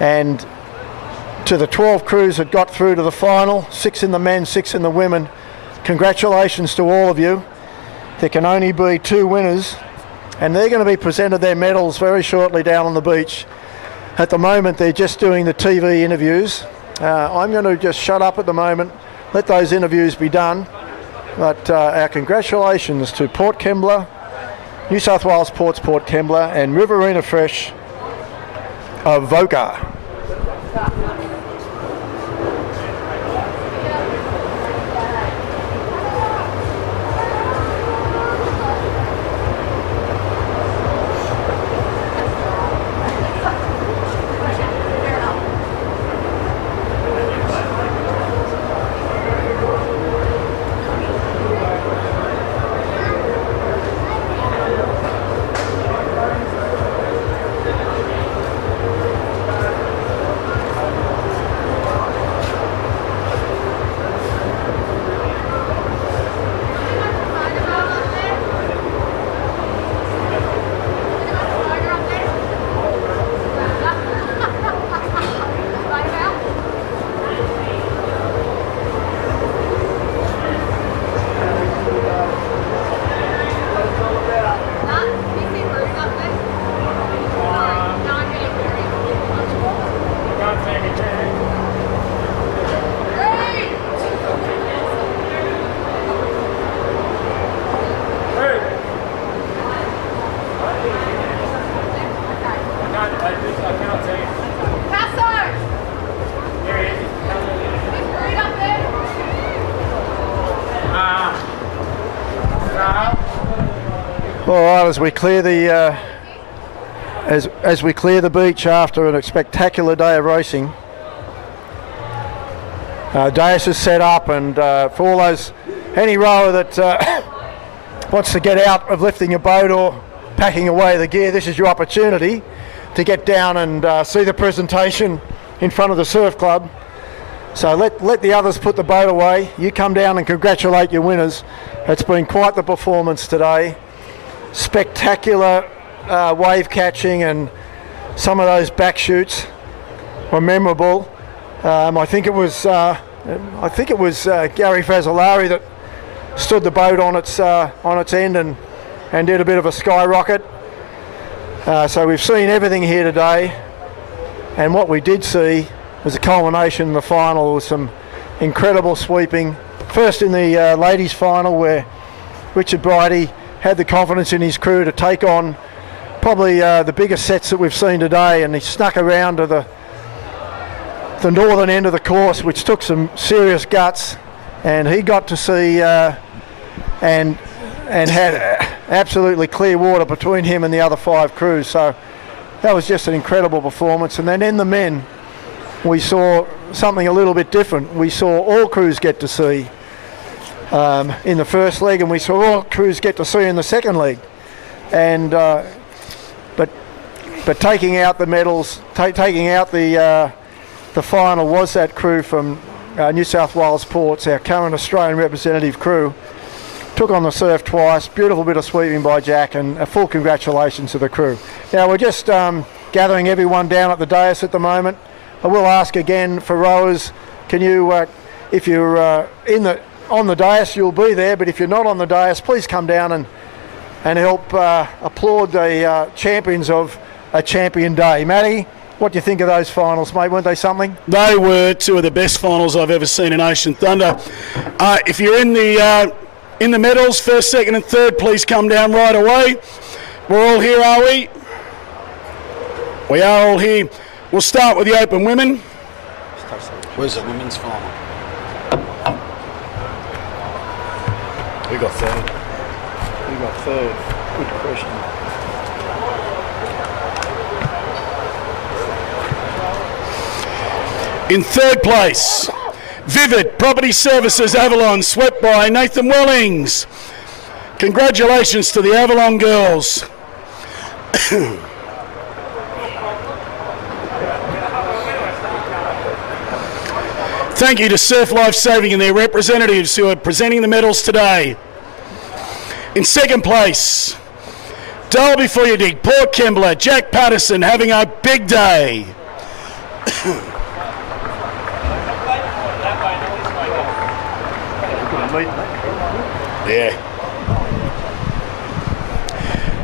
And to the 12 crews that got through to the final, 6 in the men, 6 in the women, congratulations to all of you. There can only be 2 winners, and they're going to be presented their medals very shortly down on the beach. At the moment, they're just doing the TV interviews. I'm going to just shut up at the moment, let those interviews be done. But our congratulations to Port Kembla, New South Wales Ports Port Kembla, and Riverina Fresh Avoca. All right, as we clear the as we clear the beach after a spectacular day of racing, dais is set up, and for all those any rower that wants to get out of lifting a boat or packing away the gear, this is your opportunity to get down and see the presentation in front of the surf club. So let the others put the boat away. You come down and congratulate your winners. It's been quite the performance today. Spectacular wave catching, and some of those back shoots were memorable. I think it was Gary Fazzolari that stood the boat on its end and did a bit of a skyrocket. So we've seen everything here today, and what we did see was a culmination in the final with some incredible sweeping. First in the ladies' final, where Richard Bridie had the confidence in his crew to take on probably the biggest sets that we've seen today, and he snuck around to the northern end of the course, which took some serious guts, and he got to see and had absolutely clear water between him and the other 5 crews. So that was just an incredible performance. And then in the men, we saw something a little bit different. We saw all crews get to see in the first leg, and we saw all crews get to see in the second leg. And but taking out the medals, taking out the final was that crew from New South Wales Ports, our current Australian representative crew. Took on the surf twice, beautiful bit of sweeping by Jack, and a full congratulations to the crew. Now we're just gathering everyone down at the dais at the moment. I will ask again for rowers, can you, if you're on the dais, you'll be there, but if you're not on the dais, please come down and help applaud the champions of a champion day. Matty, what do you think of those finals, mate? Weren't they something? They were 2 of the best finals I've ever seen in Ocean Thunder. If you're in the medals, first, second and third, please come down right away. We're all here, are we? We are all here. We'll start with the open women. Where's the women's final? We got third. We got third. Good question. In third place, Vivid Property Services Avalon, swept by Nathan Wellings. Congratulations to the Avalon girls. Thank you to Surf Life Saving and their representatives who are presenting the medals today. In second place, Dull Before You Dig, Port Kembla, Jack Patterson having a big day. Yeah.